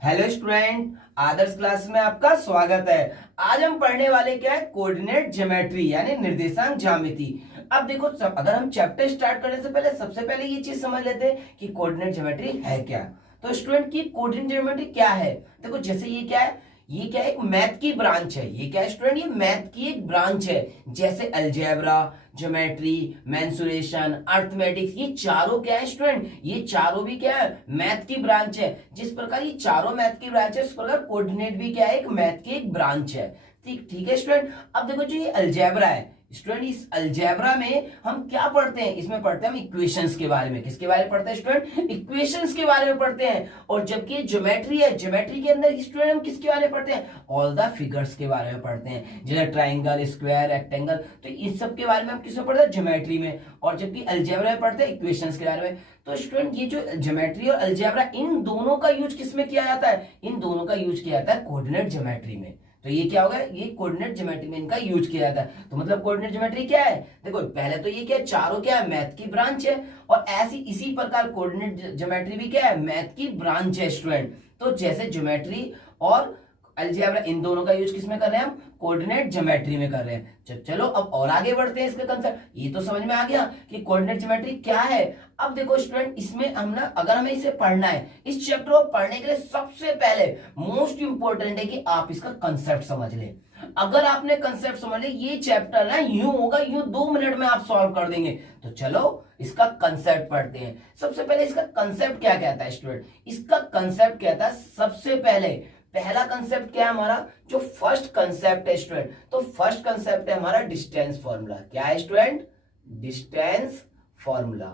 Hello student, आदर्श class में आपका स्वागत है। आज हम पढ़ने वाले क्या है, कोऑर्डिनेट ज्योमेट्री यानी निर्देशांक ज्यामिति। अब देखो अगर हम चैप्टर स्टार्ट करने से पहले सबसे पहले ये चीज समझ लेते हैं कि कोऑर्डिनेट ज्योमेट्री है क्या। तो स्टूडेंट की कोऑर्डिनेट ज्योमेट्री क्या है, देखो जैसे ये क्या है, ये क्या है, एक मैथ की ब्रांच है। ये क्या है स्टूडेंट, ये मैथ की एक ब्रांच है। जैसे अलजेब्रा, ज्योमेट्री, मेंसुरेशन, अर्थमेटिक्स, ये चारों क्या है स्टूडेंट, ये चारों भी क्या है, मैथ की ब्रांच है। जिस प्रकार ये चारों मैथ की ब्रांच है उस प्रकार कोऑर्डिनेट भी क्या है, एक मैथ की एक ब्रांच है। ठीक ठीक है स्टूडेंट। अब देखो जो ये अलजेब्रा है स्टूडेंट, इस अलजेब्रा में हम क्या पढ़ते हैं, इसमें पढ़ते हैं हम इक्वेशंस के बारे में। किसके बारे में पढ़ते हैं स्टूडेंट, इक्वेशंस के बारे में पढ़ते हैं। और जबकि ज्योमेट्री है, ज्योमेट्री के अंदर स्टूडेंट हम किसके बारे में पढ़ते हैं, ऑल द फिगर्स के बारे में पढ़ते हैं। जैसे ट्राइंगल, स्क्वायर, रेक्टेंगल, तो इन सब के बारे में हम किसमें पढ़ते हैं, ज्योमेट्री में। और जबकि अलजेब्रा में पढ़ते हैं इक्वेशंस के बारे में। तो स्टूडेंट ये जो ज्योमेट्री और अलजेब्रा, इन दोनों का यूज किसमें किया जाता है, इन दोनों का यूज किया जाता है कोऑर्डिनेट ज्योमेट्री में। तो ये क्या होगा, ये कोऑर्डिनेट ज्योमेट्री में इनका यूज किया जाता है। तो मतलब कोऑर्डिनेट ज्योमेट्री क्या है, देखो पहले तो ये क्या है, चारों क्या है, मैथ की ब्रांच है। और ऐसी इसी प्रकार कोऑर्डिनेट ज्योमेट्री भी क्या है, मैथ की ब्रांच है स्टूडेंट। तो जैसे ज्योमेट्री और अलजेब्रा, इन दोनों का यूज किसमें कर रहे हैं हम, कोऑर्डिनेट ज्योमेट्री में कर रहे हैं। चलो अब और आगे बढ़ते हैं इसके कंसेप्ट। ये तो समझ में आ गया कि कोऑर्डिनेट ज्योमेट्री क्या है। अब देखो स्टूडेंट, इसमें हम ना, अगर हमें इसे पढ़ना है, इस चैप्टर को पढ़ने के लिए सबसे पहले मोस्ट इंपोर्टेंट है कि आप इसका कंसेप्ट समझ लें। अगर आपने कंसेप्ट समझ लिया, ये चैप्टर ना यूं होगा, यूं 2 मिनट में आप सॉल्व कर देंगे। तो चलो इसका कंसेप्ट पढ़ते हैं। सबसे पहले इसका कंसेप्ट क्या कहता है स्टूडेंट, इसका कंसेप्ट कहता है, सबसे पहले पहला कंसेप्ट क्या है हमारा, जो फर्स्ट कंसेप्ट है स्टूडेंट, तो फर्स्ट कंसेप्ट है हमारा डिस्टेंस फॉर्मूला। क्या है स्टूडेंट, डिस्टेंस फॉर्मूला।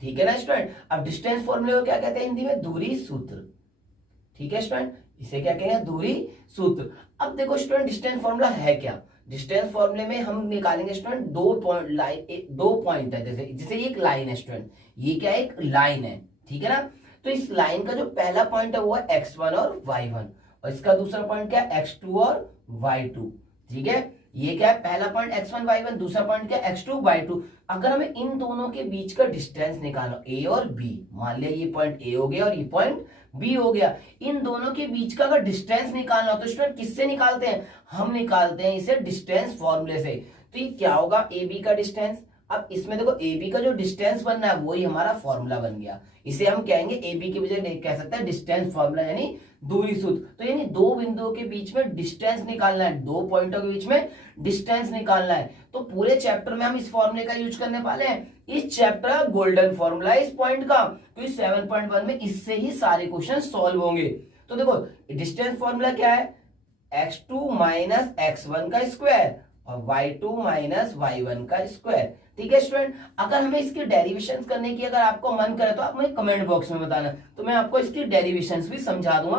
ठीक है ना स्टूडेंट। अब डिस्टेंस फॉर्मूले को क्या कहते हैं हिंदी में, दूरी सूत्र। ठीक है स्टूडेंट, इसे क्या कहेंगे, दूरी सूत्र। अब देखो स्टूडेंट, डिस्टेंस फॉर्मूला है क्या। डिस्टेंस फॉर्मूले में हम निकालेंगे स्टूडेंट दो पॉइंट, लाइन, 2 पॉइंट है। जैसे ये एक लाइन है स्टूडेंट, ये क्या है, एक लाइन है। ठीक है ना। तो इस लाइन का जो पहला पॉइंट है वो है x1 और y1, और इसका दूसरा पॉइंट क्या है, x2 और y2। ठीक है, ये क्या है, पहला पॉइंट x1 y1, दूसरा पॉइंट क्या है, x2 y2। अगर हमें इन दोनों के बीच का डिस्टेंस निकालना, a और b, मान लिया ये पॉइंट a हो गया और ये पॉइंट b हो गया, इन दोनों के बीच का अगर डिस्टेंस निकालना हो तो स्टूडेंट किससे निकालते हैं, हम निकालते हैं इसे डिस्टेंस फॉर्मूले से। तो ये क्या होगा, ए बी का डिस्टेंस। अब इसमें देखो ए बी का जो डिस्टेंस बनना है वही हमारा फॉर्मूला बन गया। इसे हम कहेंगे ए बी की बजाय कह सकते हैं डिस्टेंस फॉर्मूला यानी दूरी सूत्र। तो यानी दो बिंदुओं के बीच में डिस्टेंस निकालना है, दो पॉइंटों के बीच में डिस्टेंस निकालना है। तो पूरे चैप्टर में हम इस फॉर्मूले का यूज करने वाले हैं। इस चैप्टर गोल्डन फॉर्मूला इस पॉइंट का, क्योंकि 7.1 में इससे ही सारे क्वेश्चन सॉल्व होंगे। तो देखो डिस्टेंस फॉर्मूला क्या है, x2 माइनस x1 का स्क्वायर और y2 माइनस y1 का स्क्वायर। ठीक है स्टूडेंट। अगर हमें इसकी डेरिवेशंस करने की अगर आपको मन करे तो आप मुझे कमेंट बॉक्स में बताना, तो मैं आपको इसकी डेरिवेशंस भी समझा दूंगा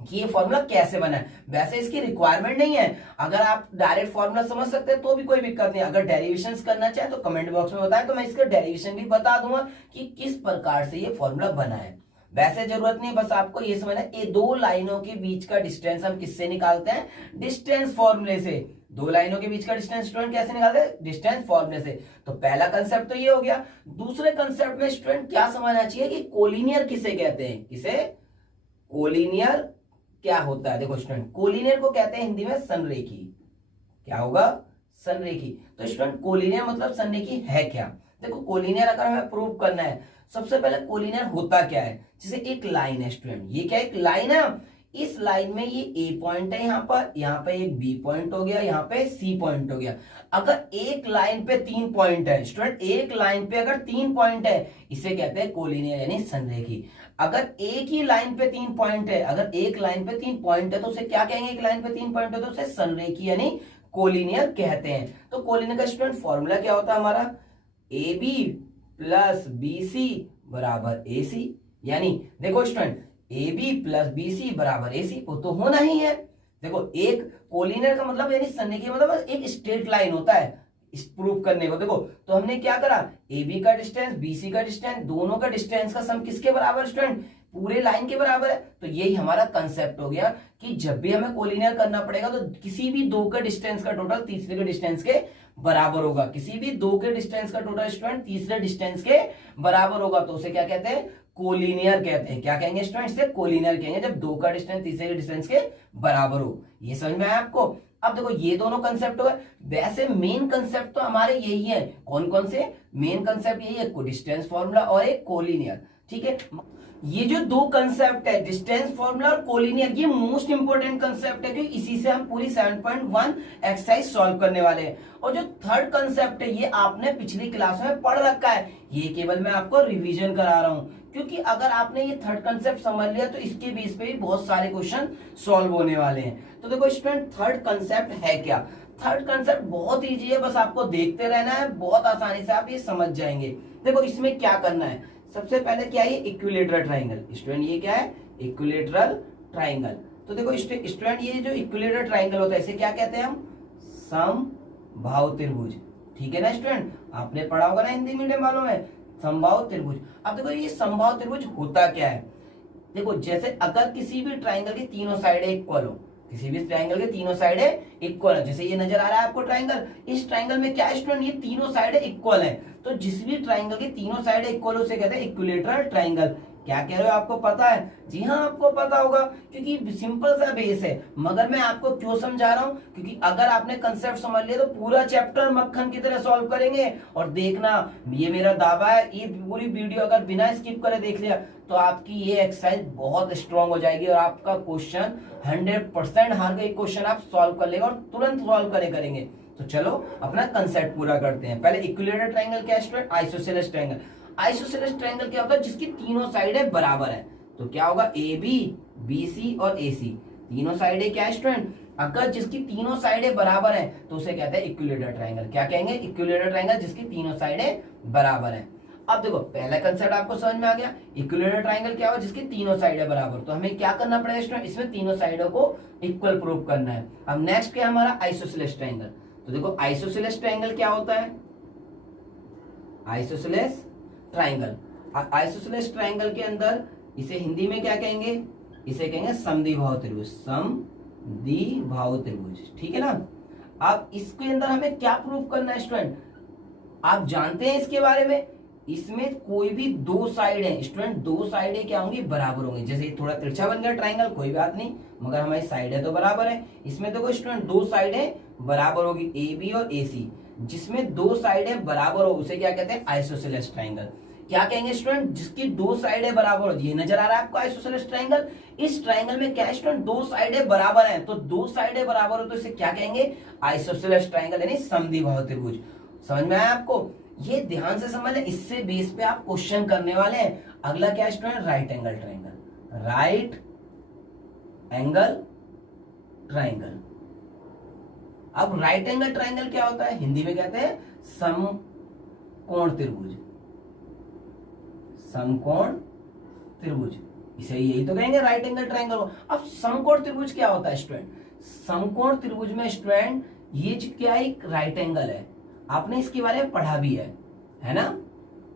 कि ये फॉर्मूला कैसे बना है। वैसे इसकी रिक्वायरमेंट नहीं है, अगर आप डायरेक्ट फॉर्मूला समझ सकते हैं तो भी कोई दिक्कत नहीं। अगर डेरिवेशंस करना चाहे तो कमेंट बॉक्स में बताएं, तो मैं इसका डेरिवेशन भी बता दूंगा कि किस प्रकार से ये फॉर्मूला बना है। वैसे जरूरत नहीं, बस आपको ये समझना है, ये दो लाइनों के बीच का डिस्टेंस हम किससे निकालते हैं, डिस्टेंस फॉर्मूले से। दो लाइनों के बीच का डिस्टेंस स्टूडेंट कैसे निकालते हैं, डिस्टेंस फॉर्मूले से। तो पहला कंसेप्ट तो ये हो गया। दूसरे कंसेप्ट में स्टूडेंट क्या समझना चाहिए कि कोलिनियर किसे कहते हैं, किसे, कोलिनियर क्या होता है। देखो स्टूडेंट, कोलिनियर को कहते हैं हिंदी में संरेखी। क्या होगा, संरेखी। तो स्टूडेंट कोलिनियर मतलब संरेखी है क्या। देखो कोलिनियर अगर हमें प्रूव करना है, सबसे पहले कोलिनियर होता क्या है, जैसे एक लाइन है स्टूडेंट, ये क्या एक लाइन है, इस लाइन में ये ए पॉइंट है, यहाँ पे एक बी पॉइंट हो गया, यहाँ पे सी पॉइंट हो गया। अगर एक लाइन पे 3 पॉइंट है स्टूडेंट, एक लाइन पे अगर 3 पॉइंट है, इसे कहते हैं कोलिनियर यानी संरेखी। अगर एक ही लाइन पे 3 पॉइंट है, अगर एक लाइन पे 3 पॉइंट है तो उसे क्या कहेंगे, एक लाइन पे 3 पॉइंट है तो उसे संरेखी यानी कोलिनियर कहते हैं। तो कोलिनियर का स्टूडेंट फॉर्मूला क्या होता है हमारा, A B plus B C बराबर ए सी। यानी देखो student, A B plus B C बराबर ए सी, वो तो होना ही है। देखो एक कोलिनियर का मतलब यानी संरेखी मतलब एक स्ट्रेट लाइन होता है इस प्रूव करने को। देखो तो हमने क्या करा, ए बी का डिस्टेंस, बी सी का डिस्टेंस, दोनों का डिस्टेंस का सम किसके बराबर स्टूडेंट, पूरे लाइन के बराबर है। तो यही हमारा कंसेप्ट हो गया कि जब भी हमें कोलिनियर करना पड़ेगा तो किसी भी दो के डिस्टेंस का टोटल तीसरे के डिस्टेंस के बराबर होगा। किसी भी दो के डिस्टेंस का टोटल स्टूडेंट तीसरे डिस्टेंस के बराबर होगा, तो उसे क्या कहते हैं, कोलिनियर कहते हैं। क्या कहेंगे स्टूडेंट? इसे कोलिनियर कहेंगे जब दो का डिस्टेंस तीसरे के डिस्टेंस के बराबर हो। ये समझ में आया आपको? अब देखो ये दोनों कंसेप्ट हो गए। वैसे मेन कंसेप्ट तो हमारे यही है। कौन कौन से मेन कंसेप्ट? यही है, डिस्टेंस फॉर्मूला और एक कोलिनियर। ठीक है, ये जो दो कंसेप्ट है डिस्टेंस फॉर्मूला और कोलिनियर, ये मोस्ट इंपोर्टेंट कंसेप्ट है क्योंकि इसी से हम पूरी 7.1 एक्सरसाइज सॉल्व करने वाले हैं। और जो थर्ड कंसेप्ट है ये आपने पिछली क्लास में पढ़ रखा है, ये केवल मैं आपको रिवीजन करा रहा हूं क्योंकि अगर आपने ये थर्ड कंसेप्ट समझ लिया तो इसके बेस पे भी बहुत सारे क्वेश्चन सॉल्व होने वाले हैं। तो देखो स्टूडेंट, थर्ड कंसेप्ट है क्या? थर्ड कंसेप्ट बहुत इजी है, बस आपको देखते रहना है, बहुत आसानी से आप ये समझ जाएंगे। देखो इसमें क्या करना है, सबसे पहले क्या है, इक्विलेटरल ट्राइंगल। स्टूडेंट ये क्या है? Equilateral triangle. तो देखो स्टूडेंट, ये जो इक्विलेटरल ट्राइंगल होता है इसे क्या कहते हैं हम? समबाहु त्रिभुज। ठीक है ना स्टूडेंट, आपने पढ़ा होगा ना हिंदी मीडियम वालों में, समबाहु त्रिभुज। अब देखो ये समबाहु त्रिभुज होता क्या है? देखो जैसे अगर किसी भी ट्राइंगल की तीनों साइडें इक्वल हो, किसी भी ट्राइंगल के तीनों साइडें इक्वल है, जैसे ये नजर आ रहा है आपको ट्राइंगल, इस ट्राइंगल में क्या है स्टूडेंट? ये तीनों साइडें इक्वल हैं, तो जिस भी ट्राइंगल की तीनों साइडें इक्वल उसे कहते हैं इक्विलेटरल ट्राइंगल। क्या कह रहे हो, आपको पता है? जी हाँ, आपको पता होगा क्योंकि सिंपल सा बेस है। मगर मैं आपको क्यों समझा रहा हूँ? क्योंकि अगर आपने कंसेप्ट समझ लिया तो पूरा चैप्टर मक्खन की तरह सॉल्व करेंगे। और देखना, ये मेरा दावा है, ये पूरी वीडियो अगर बिना स्किप करे देख लिया तो आपकी ये एक्सरसाइज बहुत स्ट्रांग हो जाएगी और आपका क्वेश्चन 100% हर एक क्वेश्चन आप सॉल्व कर लेंगे और तुरंत सॉल्व करेंगे। तो चलो अपना कंसेप्ट पूरा करते हैं। पहले इक्विलेटरल ट्राइंगल क्या है student? Isosceles triangle. Isosceles triangle क्या होता है? जिसकी तीनों साइडें बराबर है। तो क्या होगा? ए बी, बी सी और ए सी, तीनों साइडें क्या है स्टूडेंट? अगर जिसकी तीनों साइडें बराबर हैं तो उसे कहते हैं इक्विलेटरल ट्राइंगल। क्या कहेंगे? इक्विलेटरल ट्राइंगल जिसकी तीनों साइडें बराबर हैं। अब देखो पहला कंसेप्ट आपको समझ में आ गया, इक्विलेटरल ट्राइंगल क्या होगा? जिसकी तीनों साइडें बराबर। तो हमें क्या करना पड़ेगा स्टूडेंट? इसमें तीनों साइडों को इक्वल प्रूव करना है। अब नेक्स्ट क्या हमारा? Isosceles triangle. तो देखो आइसोसेलेस ट्राइंगल क्या होता है? आइसोसेलेस ट्राइंगल, आइसोसेलेस ट्राइंगल के अंदर इसे हिंदी में क्या कहेंगे? इसे कहेंगे समद्विबाहु त्रिभुज। समद्विबाहु त्रिभुज, ठीक है ना। अब इसके अंदर हमें क्या प्रूव करना है स्टूडेंट? आप जानते हैं इसके बारे में, इसमें कोई भी दो साइड है स्टूडेंट, दो साइडें क्या होंगी? बराबर होंगी। जैसे थोड़ा तिरछा बन गया ट्राइंगल, कोई बात नहीं, मगर हमारी साइडें तो बराबर है। इसमें देखो स्टूडेंट दो साइडें बराबर होगी, ए बी और ए सी, जिसमें दो साइडें बराबर हो उसे क्या कहते हैं? Isosceles triangle. क्या कहेंगे स्टूडेंट? जिसकी दो साइडें बराबर हो। ये नजर आ रहा है आपको आइसोसेलेस ट्राइंगल। इस ट्राइंगल में क्या है स्टूडेंट? दो साइडें बराबर हैं, तो दो साइडें बराबर हो तो इसे क्या कहेंगे? आइसोसेलेस ट्राइंगल यानी समद्विबाहु त्रिभुज। समझ में आया आपको? ये ध्यान से समझ लें, इससे बेस पे आप क्वेश्चन करने वाले हैं। अगला क्या है student? Right angle triangle. Right angle triangle. अब राइट एंगल ट्राइंगल क्या होता है? हिंदी में कहते हैं समकोण त्रिभुज। समकोण त्रिभुज, इसे यही तो कहेंगे राइट एंगल ट्राइंगल। अब समकोण त्रिभुज क्या होता है स्टूडेंट? समकोण त्रिभुज में स्टूडेंट ये क्या है? एक राइट एंगल है, आपने इसके बारे में पढ़ा भी है ना।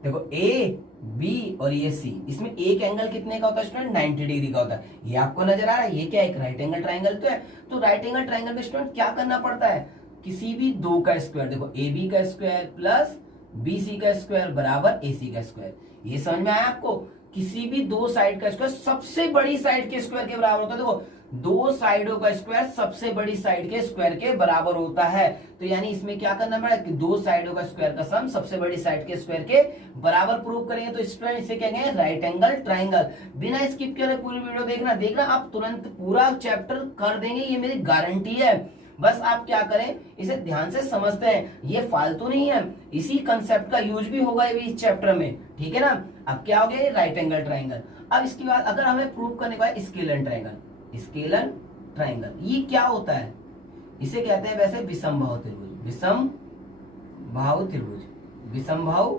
देखो ए बी और ये सी, इसमें एक एंगल कितने का होता है स्टूडेंट? 90 डिग्री का होता है। ये आपको नजर आ रहा है, ये क्या है? एक राइट एंगल ट्राइंगल तो है। तो राइट एंगल ट्राइंगल में स्टूडेंट क्या करना पड़ता है? किसी भी दो का स्क्वायर, देखो ए बी का स्क्वायर प्लस बी सी का स्क्वायर बराबर ए सी का स्क्वायर। ये समझ में आया आपको? किसी भी दो साइड का स्क्वायर सबसे बड़ी साइड के स्क्वायर के बराबर होता है। देखो दो साइडों का स्क्वायर सबसे बड़ी साइड के स्क्वायर के बराबर होता है। तो यानी इसमें क्या करना पड़ेगा कि दो साइडों का स्क्वायर का सम सबसे बड़ी साइड के स्क्वायर के बराबर प्रूव करेंगे। तो स्टूडेंट इसे कहेंगे राइट एंगल ट्राइंगल। बिना स्किप किए पूरी वीडियो देखना आप तुरंत पूरा चैप्टर कर देंगे, ये मेरी गारंटी है। बस आप क्या करें, इसे ध्यान से समझते हैं, ये फालतू नहीं है, इसी कंसेप्ट का यूज भी होगा ये इस चैप्टर में, ठीक है ना। अब क्या हो गया? Right angle triangle. अब इसके बाद अगर हमें प्रूव करने का है स्केलन ट्राइंगल। स्केलन ट्राइंगल ये क्या होता है? इसे कहते हैं वैसे विषमबाहु त्रिभुज। विषमबाहु त्रिभुज, विषमबाहु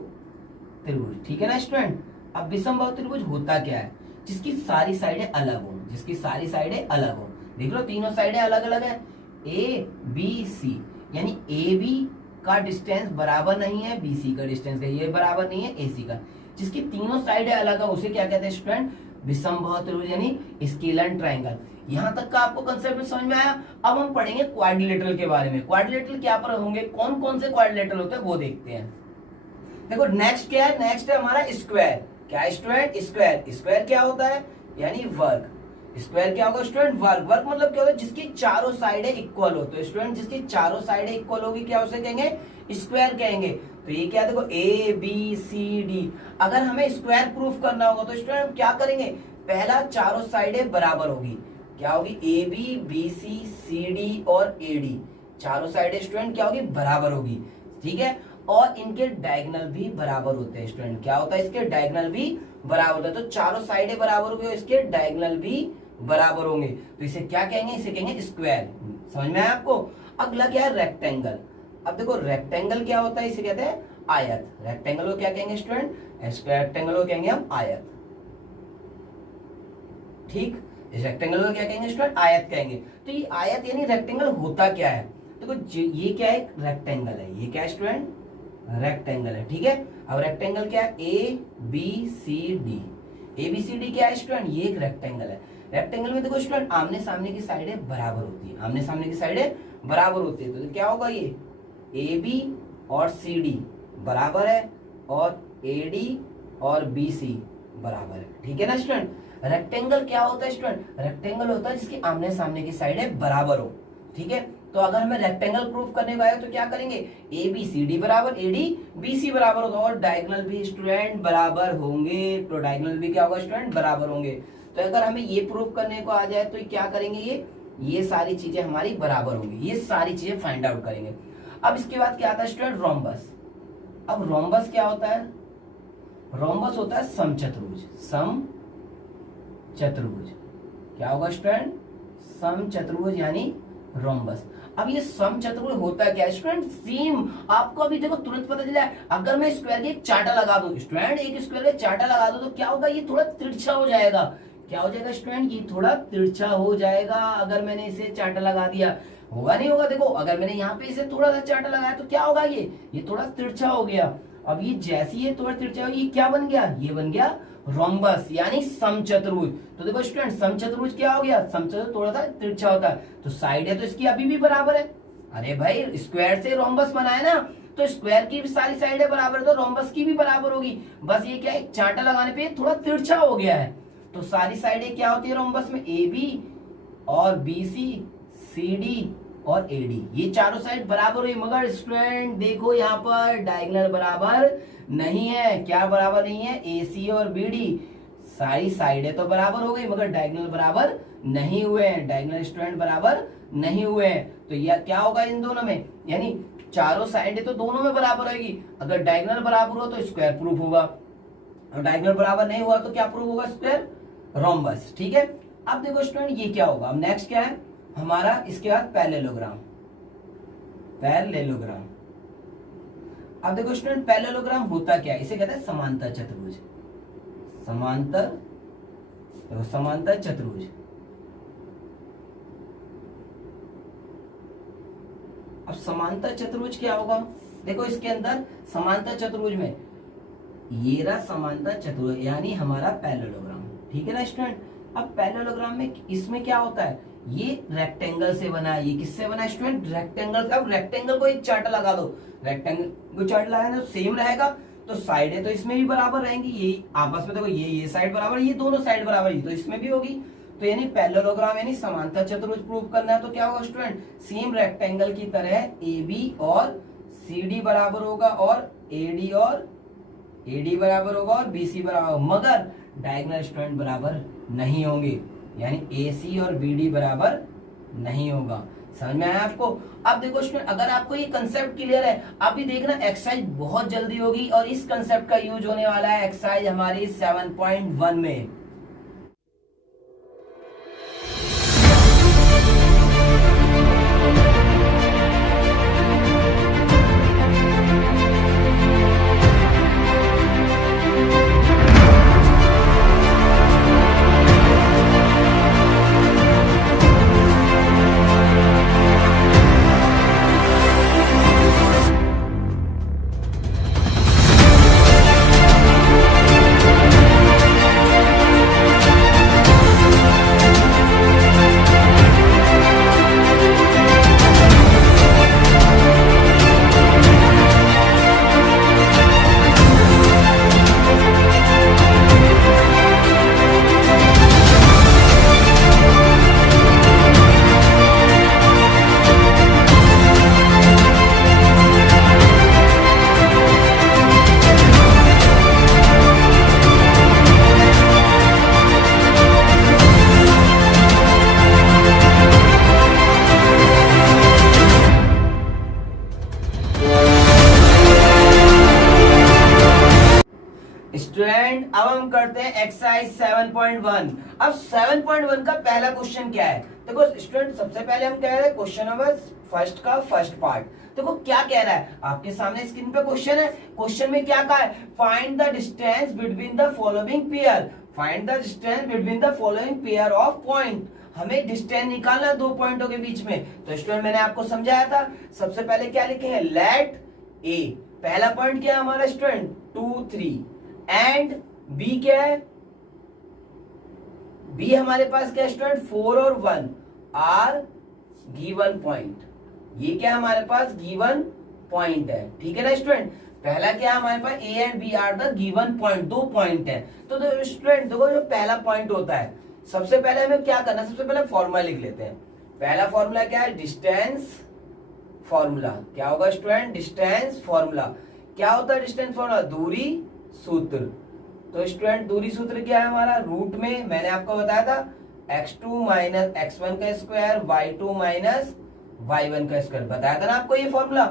त्रिभुज, ठीक है ना स्टूडेंट। अब विषमबाहु त्रिभुज होता क्या है? जिसकी सारी साइडें अलग हो, जिसकी सारी साइडें अलग हो। देख लो तीनों साइडें अलग अलग है, ए बी सी, यानी ए बी का डिस्टेंस बराबर नहीं है बी सी का डिस्टेंस है, ये बराबर नहीं है ए सी का। जिसकी तीनों साइडें अलग है उसे क्या कहते हैं स्टूडेंट? विषमबाहु त्रिभुज यानी स्केलन ट्राइंगल। यहां तक का आपको कंसेप्ट समझ में आया। अब हम पढ़ेंगे क्वाड्रिलेटरल के बारे में। क्वाड्रिलेटरल क्या पर होंगे, कौन कौन से क्वाड्रिलेटरल होते हैं वो देखते हैं। देखो नेक्स्ट क्या है? नेक्स्ट है हमारा स्क्वायर। क्या स्टूडेंट? स्क्वायर। स्क्वायर क्या होता है? यानी वर्ग। स्क्वायर क्या होगा स्टूडेंट? वर्ग। वर्ग मतलब क्या होता है? जिसकी चारों साइडें इक्वल हो। तो स्टूडेंट जिसकी चारों साइडें इक्वल होगी क्या उसे कहेंगे? स्क्वायर कहेंगे। तो ये क्या देखो ए बी सी डी, अगर हमें स्क्वायर प्रूफ करना होगा तो स्टूडेंट हम क्या करेंगे? पहला चारों साइडें बराबर होगी। क्या होगी? A B, B C, C D और ए डी, चारों साइडें स्टूडेंट क्या होगी? बराबर होगी। ठीक है, और इनके डायगोनल भी बराबर होते हैं स्टूडेंट। क्या होता है? इसके डायगोनल भी बराबर होता है। तो चारों साइडें बराबर होगी और इसके डायगोनल भी बराबर होंगे, तो इसे क्या कहेंगे? इसे कहेंगे स्क्वायर। समझ में आया आपको? अगला क्या है? रेक्टेंगल। अब देखो रेक्टेंगल क्या होता है? इसे कहते हैं आयत। रेक्टेंगल को क्या कहेंगे स्टूडेंट? रेक्टेंगल को कहेंगे हम आयत। ठीक, इस रेक्टेंगल को क्या कहेंगे स्टूडेंट? आयत कहेंगे। तो ये आयत यानी रेक्टेंगल होता क्या है? देखो ये क्या है? रेक्टेंगल है। ये क्या है स्टूडेंट? रेक्टेंगल है। ठीक है, अब रेक्टेंगल क्या है? A B C D. A B C D क्या है स्टूडेंट? ये एक रेक्टेंगल है। रेक्टेंगल में देखो स्टूडेंट आमने सामने की साइडें बराबर होती है। आमने सामने की साइडें बराबर होती है, तो क्या होगा? ये ए बी और सी डी बराबर है और ए डी और बी सी बराबर है। ठीक है ना स्टूडेंट? रेक्टेंगल क्या होता है स्टूडेंट? रेक्टेंगल होता है जिसकी आमने सामने की साइडें बराबर हो। ठीक है, तो अगर हमें रेक्टेंगल प्रूफ करने को आए तो क्या करेंगे? ए बी सी डी बराबर, ए डी बी सी बराबर होगा और डायगोनल भी स्टूडेंट बराबर होंगे। तो डायगोनल भी क्या होगा स्टूडेंट? बराबर होंगे। तो अगर हमें ये प्रूफ करने को आ जाए तो क्या करेंगे? ये सारी चीजें हमारी बराबर होंगी। ये सारी चीजें फाइंड आउट करेंगे। अब इसके बाद क्या आता है स्टूडेंट? रोम्बस। अब रोम्बस क्या होता है? रोम्बस होता है समचतुर्भुज। समचतुर्भुज क्या होगा स्टूडेंट? समचतुर्भुज यानी रोम्बस। अब ये समचतुर्भुज होता क्या है स्टूडेंट? सेम आपको अभी देखो तुरंत पता चला। अगर मैं स्क्वायर की एक चाटा लगा दूं स्टूडेंट, एक स्क्वायर का चाटा लगा दूं तो क्या होगा? ये थोड़ा तिरछा हो जाएगा। क्या हो जाएगा स्टूडेंट? ये थोड़ा तिरछा हो जाएगा अगर मैंने इसे चाटा लगा दिया। होगा नहीं होगा? देखो अगर मैंने यहाँ पे इसे थोड़ा सा चाटा लगाया तो क्या होगा? ये थोड़ा तिरछा हो गया। अब ये जैसे ये थोड़ा तिरछा हो, ये क्या बन गया? ये बन गया रोम्बस यानी समचतुर्भुज। तो देखो स्टूडेंट समचतुर्भुज क्या हो गया? समचतुर्भुज थोड़ा सा तिरछा होता है, तो साइड है तो इसकी अभी भी बराबर है। अरे भाई स्क्वायर से रोम्बस बनाया ना, तो स्क्वायर की भी सारी साइडें बराबर है तो रोम्बस की भी बराबर होगी। बस ये क्या है? चाटा लगाने पे थोड़ा तिरछा हो गया है। तो सारी साइडें क्या होती है रोम्बस में? ए बी और बी सी, सी डी और ए डी, ये चारों साइड बराबर हुई। मगर स्टूडेंट देखो यहाँ पर डायगोनल बराबर नहीं है। क्या बराबर नहीं है? ए सी और बी डी सारी साइडें तो बराबर हो गई मगर डायगोनल बराबर नहीं हुए हैं। डायगोनल स्टूडेंट बराबर नहीं हुए हैं। तो यह क्या होगा इन दोनों में? यानी चारों साइडें तो दोनों में बराबर होगी। अगर डायगोनल बराबर हो तो स्क्वायर प्रूफ होगा, और डायगोनल बराबर नहीं हुआ तो क्या प्रूफ होगा? Square rhombus. ठीक है, अब देखो स्टूडेंट ये क्या होगा? अब नेक्स्ट क्या है हमारा? इसके बाद पैरेललोग्राम। पैरेललोग्राम। अब देखो स्टूडेंट पैरेललोग्राम होता क्या है? इसे कहते हैं समांतर चतुर्भुज। समांतर, देखो समांतर चतुर्भुज। अब समांतर चतुर्भुज क्या होगा? देखो इसके अंदर समांतर चतुर्भुज में ये रहा समांतर चतुर्भुज यानी हमारा पैरेललोग्राम। ठीक है ना स्टूडेंट? अब पैरेललोग्राम में इसमें क्या होता है? ये रेक्टेंगल से बना है। ये किससे बना है स्टूडेंट? रेक्टेंगल। अब रेक्टेंगल को एक चार्ट लगा दो, रेक्टेंगल को चार्ट लगाने तो सेम रहेगा, तो साइडें तो इसमें भी बराबर रहेंगी। ये आपस में देखो ये साइड बराबर, ये दोनों साइड बराबर, ये तो इसमें भी होगी। तो यानी पैरेललोग्राम यानी समांतर चतुर्भुज प्रूव करना है तो क्या होगा स्टूडेंट? सेम रेक्टेंगल की तरह ए बी और सी डी बराबर होगा और ए डी बराबर होगा और बी सी बराबर होगा, मगर डायगोनल स्टूडेंट बराबर नहीं होंगे। यानी ए सी और बी डी बराबर नहीं होगा। समझ में आया आपको? अब देखो स्टूडेंट अगर आपको ये कंसेप्ट क्लियर है, अभी देखना एक्सरसाइज बहुत जल्दी होगी और इस कंसेप्ट का यूज होने वाला है एक्सरसाइज हमारी 7.1 में। अब हम करते हैं एक्सरसाइज 7.1। अब 7.1 का पहला क्वेश्चन क्या है? देखो स्टूडेंट, सबसे पहले हम कह रहे हैं क्वेश्चन नंबर फर्स्ट का फर्स्ट पार्ट। देखो क्या कह रहा है, आपके सामने स्क्रीन पे क्वेश्चन है। क्वेश्चन में क्या कहा है? Find the distance between the following pair. Find the distance between the following pair of point. हमें डिस्टेंस निकालना दो पॉइंटों के बीच में। तो स्टूडेंट मैंने आपको समझाया था, सबसे पहले क्या लिखे हैं? लेट ए, पहला पॉइंट क्या है हमारा स्टूडेंट? 2 3, एंड बी क्या है? बी हमारे पास क्या है स्टूडेंट? 4 और 1 आर गिवन पॉइंट। ये क्या है हमारे पास? गिवन पॉइंट है, ठीक है ना स्टूडेंट। पहला क्या है हमारे पास? A and B are the given point, दो पॉइंट है। तो स्टूडेंट देखो, जो पहला पॉइंट होता है, सबसे पहले हमें क्या करना है? सबसे पहले फॉर्मूला लिख लेते हैं। पहला फॉर्मूला क्या है? Distance formula. क्या होगा स्टूडेंट? Distance formula. क्या होता है डिस्टेंस फॉर्मूला? दूरी सूत्र। तो स्टूडेंट दूरी सूत्र क्या है हमारा? रूट में मैंने आपको बताया था x2 माइनस x1 का स्क्वायर, y2 माइनस y1 का स्क्वायर, बताया था ना आपको ये फॉर्मूला।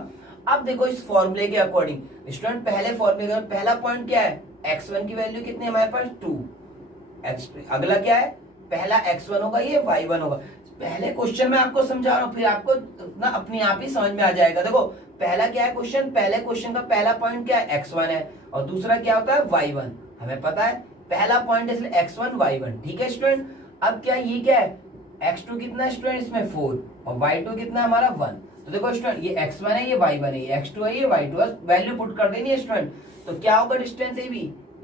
अब देखो इस फॉर्मूले के अकॉर्डिंग स्टूडेंट, पहले फॉर्मूले का पहला पॉइंट क्या है? x1 की वैल्यू कितनी है हमारे पास? 2। अगला क्या है? पहला x1 होगा, ये y1 होगा। पहले क्वेश्चन में आपको समझा रहा हूं, फिर आपको ना अपने आप ही समझ में आ जाएगा। देखो पहला क्या है क्वेश्चन? पहले क्वेश्चन का पहला पॉइंट क्या है? x1 है, और दूसरा क्या होता है? y1। हमें पता है पहला पॉइंट इसलिए x1 y1, ठीक है स्टूडेंट। अब क्या ये क्या है? x2 कितना है स्टूडेंट? इसमें 4, और y2 कितना हमारा? 1। तो देखो स्टूडेंट, ये x1 है, ये y1 है, ये x2 है, ये y2 है। वैल्यू पुट कर देनी है स्टूडेंट। तो क्या होगा डिस्टेंस?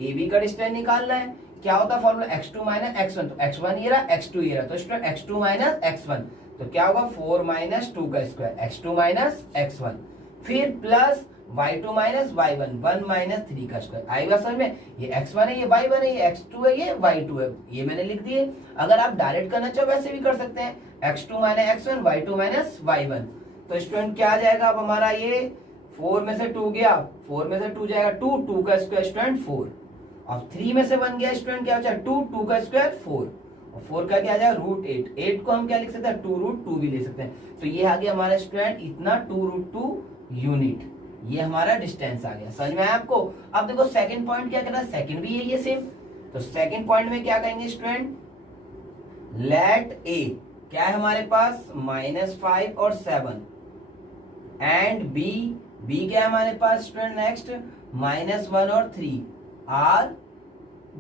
AB का डिस्टेंस निकालना है। क्या होता है फॉर्मूला? x2 minus x1। तो x1 ये रहा, x2 ये रहा, तो स्टूडेंट x2 माइनस x1, तो क्या होगा? 4 माइनस 2 का स्क्वायर, x2 माइनस x1, फिर plus y2 minus y1, 1 minus 3 का स्क्वायर। आएगा समझ में? ये x1 है, ये y1 है, ये x2 है, ये y2 है, ये मैंने लिख दिए। अगर आप डायरेक्ट करना चाहो वैसे भी कर सकते हैं, x2 minus x1, y2 minus y1। तो स्टूडेंट क्या आ जाएगा अब हमारा? ये 4 में से 2 गया, 4 में से 2 जाएगा 2, 2 का स्क्वायर स्टूडेंट 4, और 3 में से 1 गया स्टूडेंट, क्या हो जाएगा? 2, 2 का स्क्वायर 4, और 4 का क्या आ जाएगा? रूट 8। 8 को हम क्या लिख सकते हैं? 2 रूट 2 भी ले सकते हैं। तो ये आ गया हमारा स्टूडेंट इतना 2 रूट 2 यूनिट। ये हमारा डिस्टेंस आ गया, समझ में आया आपको? अब देखो सेकंड पॉइंट क्या करना है? सेकंड भी है ये सेम। तो सेकंड पॉइंट में क्या करेंगे स्टूडेंट? लेट ए क्या है हमारे पास? -5 और 7, एंड बी क्या है हमारे पास स्टूडेंट? नेक्स्ट -1 और 3 आर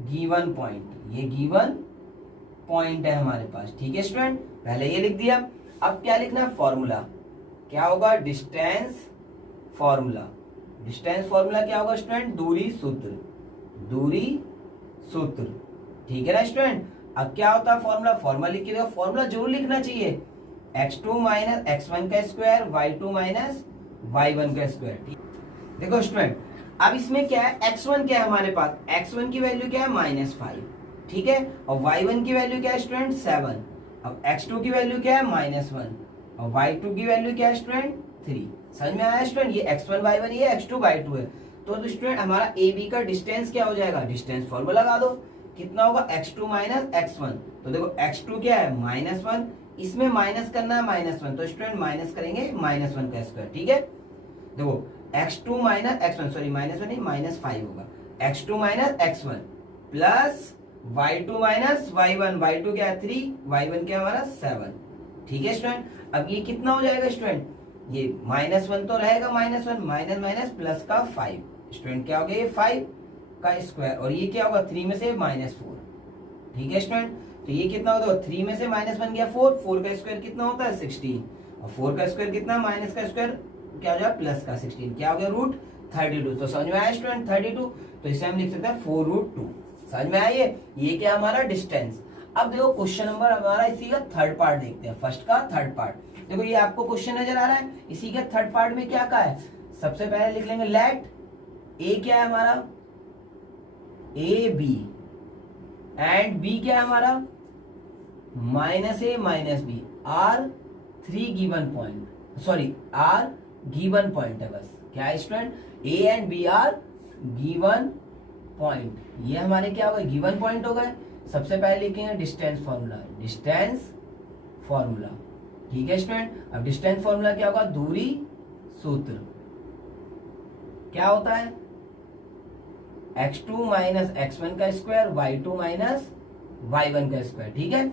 गिवन पॉइंट। ये गिवन पॉइंट है हमारे पास, ठीक है स्टूडेंट। पहले ये लिख दिया। अब क्या लिखना? फॉर्मूला। क्या होगा? Distance formula. डिस्टेंस फॉर्मूला क्या होगा स्टूडेंट? दूरी सूत्र। दूरी सूत्र, ठीक है ना स्टूडेंट। अब क्या होता है फॉर्मूला? फॉर्मूला लिख के, फॉर्मूला जरूर लिखना चाहिए। x2 माइनस x1 का स्क्वायर, y2 माइनस y1 का स्क्वायर। देखो स्टूडेंट, अब इसमें क्या है? x1 क्या है हमारे पास? x1 की वैल्यू क्या है? -5, ठीक है, और y1 की वैल्यू क्या है स्टूडेंट? 7। अब x2 की वैल्यू क्या है? -1, और y2 की वैल्यू क्या है स्टूडेंट? 3। समझ में आया स्टूडेंट? ये x1 y1, ये x2 y2 है। तो स्टूडेंट हमारा AB का डिस्टेंस क्या हो जाएगा? डिस्टेंस फॉर्मूला लगा दो। कितना होगा? x2 minus x1। तो देखो x2 क्या है? -1, इसमें माइनस करना है -1, तो स्टूडेंट माइनस करेंगे -1 का स्क्वायर, ठीक है। देखो x2 माइनस x1, सॉरी -1 नहीं, -5 होगा। x2 minus x1 plus y2 minus y1, y2 क्या है? 3, y1 क्या हमारा? 7, ठीक है स्टूडेंट। अब ये कितना हो जाएगा स्टूडेंट? ये -1 तो रहेगा, -1 माइनस माइनस प्लस का 5, स्टूडेंट क्या हो गया? ये 5 का स्क्वायर, और ये क्या होगा? 3 में से -4, ठीक है स्टूडेंट। तो ये कितना होता है? 3 में से -1 गया 4, 4 का स्क्वायर कितना होता है? 16, और 4 का स्क्वायर कितना? माइनस का स्क्वायर क्या हो जाएगा? प्लस का 16, क्या हो गया? रूट 32। तो समझ में आया स्टूडेंट? 32, तो इसे हम लिख सकते हैं 4√2। समझ में आइए, ये क्या हमारा? डिस्टेंस। अब देखो क्वेश्चन नंबर हमारा इसी का थर्ड पार्ट देखते हैं, फर्स्ट का थर्ड पार्ट। देखो ये आपको क्वेश्चन नजर आ रहा है, इसी के थर्ड पार्ट में क्या कहा है? सबसे पहले लिख लेंगे लेट ए क्या है हमारा? AB, एंड बी क्या है हमारा? -a minus B, are 3 given point, sorry are given point है बस। क्या है student? A and B are given point. ये हमारे क्या हो गए? गिवन पॉइंट हो गए। सबसे पहले लिखेंगे डिस्टेंस फॉर्मूला। डिस्टेंस फॉर्मूला, ठीक है स्टूडेंट। अब डिस्टेंस फॉर्मूला क्या होगा? दूरी सूत्र। क्या होता है? x2 माइनस x1 का स्क्वायर, y2 माइनस y1 का स्क्वायर। ठीक है,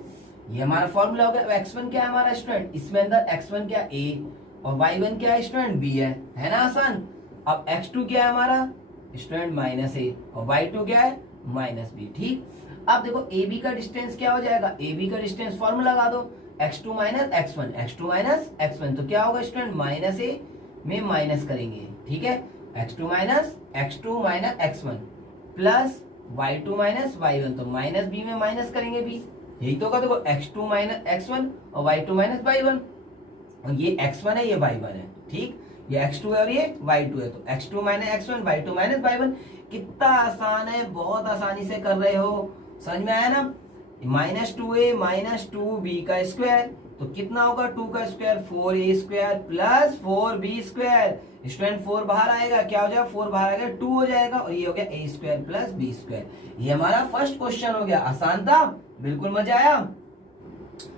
ये हमारा फॉर्मूला हो गया। x1 क्या है हमारा स्टूडेंट, इसमें अंदर x1 क्या a और y1 क्या है स्टूडेंट b है ना आसान। अब x2 क्या है हमारा स्टूडेंट माइनस a और y2 क्या है माइनस b। ठीक, अब देखो ab का डिस्टेंस क्या हो जाएगा, ab का डिस्टेंस फॉर्मूला लगा दो, x2 minus x1, x2 minus x1 तो क्या होगा स्टूडेंट माइनस a में माइनस करेंगे। ठीक है, x2 minus x1 plus y2 minus y1 तो माइनस b में माइनस करेंगे b, यही तो होगा। देखो x2 माइनस x1 और y2 माइनस y1, और ये x1 है ये y1 है। ठीक, ये x2 है और ये y2 है, तो x2 minus x1 y2 minus y1। कितना आसान है, बहुत आसानी से कर रहे हो, समझ में आया ना। माइनस 2a माइनस 2b का स्क्वायर तो कितना होगा 2 का square 4a square plus 4b square. Student 4 बाहर आएगा, क्या हो जाएगा 4 बाहर आएगा 2 हो जाएगा, और ये हो गया a square plus b square. ये हमारा फर्स्ट क्वेश्चन हो गया, आसान था, बिल्कुल मजा आया।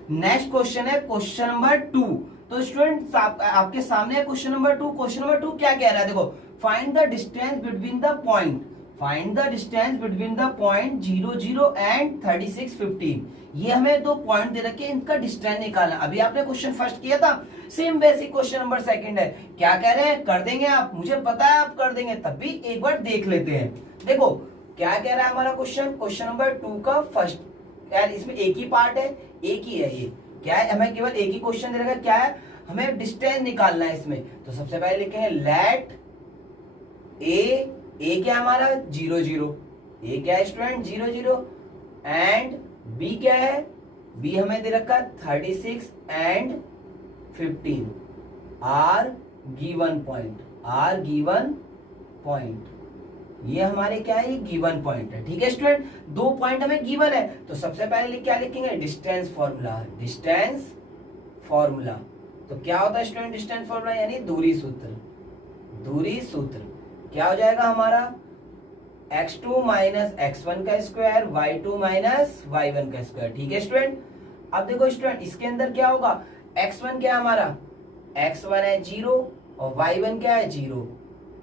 नेक्स्ट क्वेश्चन है क्वेश्चन नंबर 2। तो स्टूडेंट आपके सामने है क्वेश्चन नंबर 2। क्वेश्चन नंबर 2 क्या कह रहा है, देखो find the distance between the point, find the distance between the point 0 0 and 36 15। ये हमें दो पॉइंट दे रखे हैं, इनका डिस्टेंस निकालना। अभी आपने क्वेश्चन फर्स्ट किया था, same basic question number second है। क्या कह रहे हैं, कर देंगे आप, मुझे पता है आप कर देंगे, तब भी एक बार देख लेते हैं। देखो क्या कह रहा है हमारा क्वेश्चन, क्वेश्चन नंबर 2 का फर्स्ट, यार इसमें एक ही पार्ट है, एक ही है, ये क्या है, हमें केवल एक ही क्वेश्चन दे रखा है, क्या है, हमें डिस्टेंस निकालना है इसमें। तो सबसे पहले लिखेंगे लेट ए क्या हमारा 0 0, ए क्या है स्टूडेंट 0 0, एंड बी क्या है, बी हमें दे रखा है 36 and 15, are given point, are given point, ये हमारे क्या है, ये गिवन पॉइंट है। ठीक है स्टूडेंट, दो पॉइंट हमें गिवन है, तो सबसे पहले क्या लिखेंगे डिस्टेंस फॉर्मूला, डिस्टेंस फॉर्मूला। तो क्या होता है स्टूडेंट डिस्टेंस फॉर्मूला, यानी दूरी सूत्र, दूरी सूत्र क्या हो जाएगा हमारा x2 माइनस x1 का स्क्वायर y2 माइनस y1 का स्क्वायर। ठीक है स्टूडेंट, अब देखो स्टूडेंट इसके अंदर क्या होगा, x1 क्या है हमारा, x1 है 0 और y1 क्या है 0,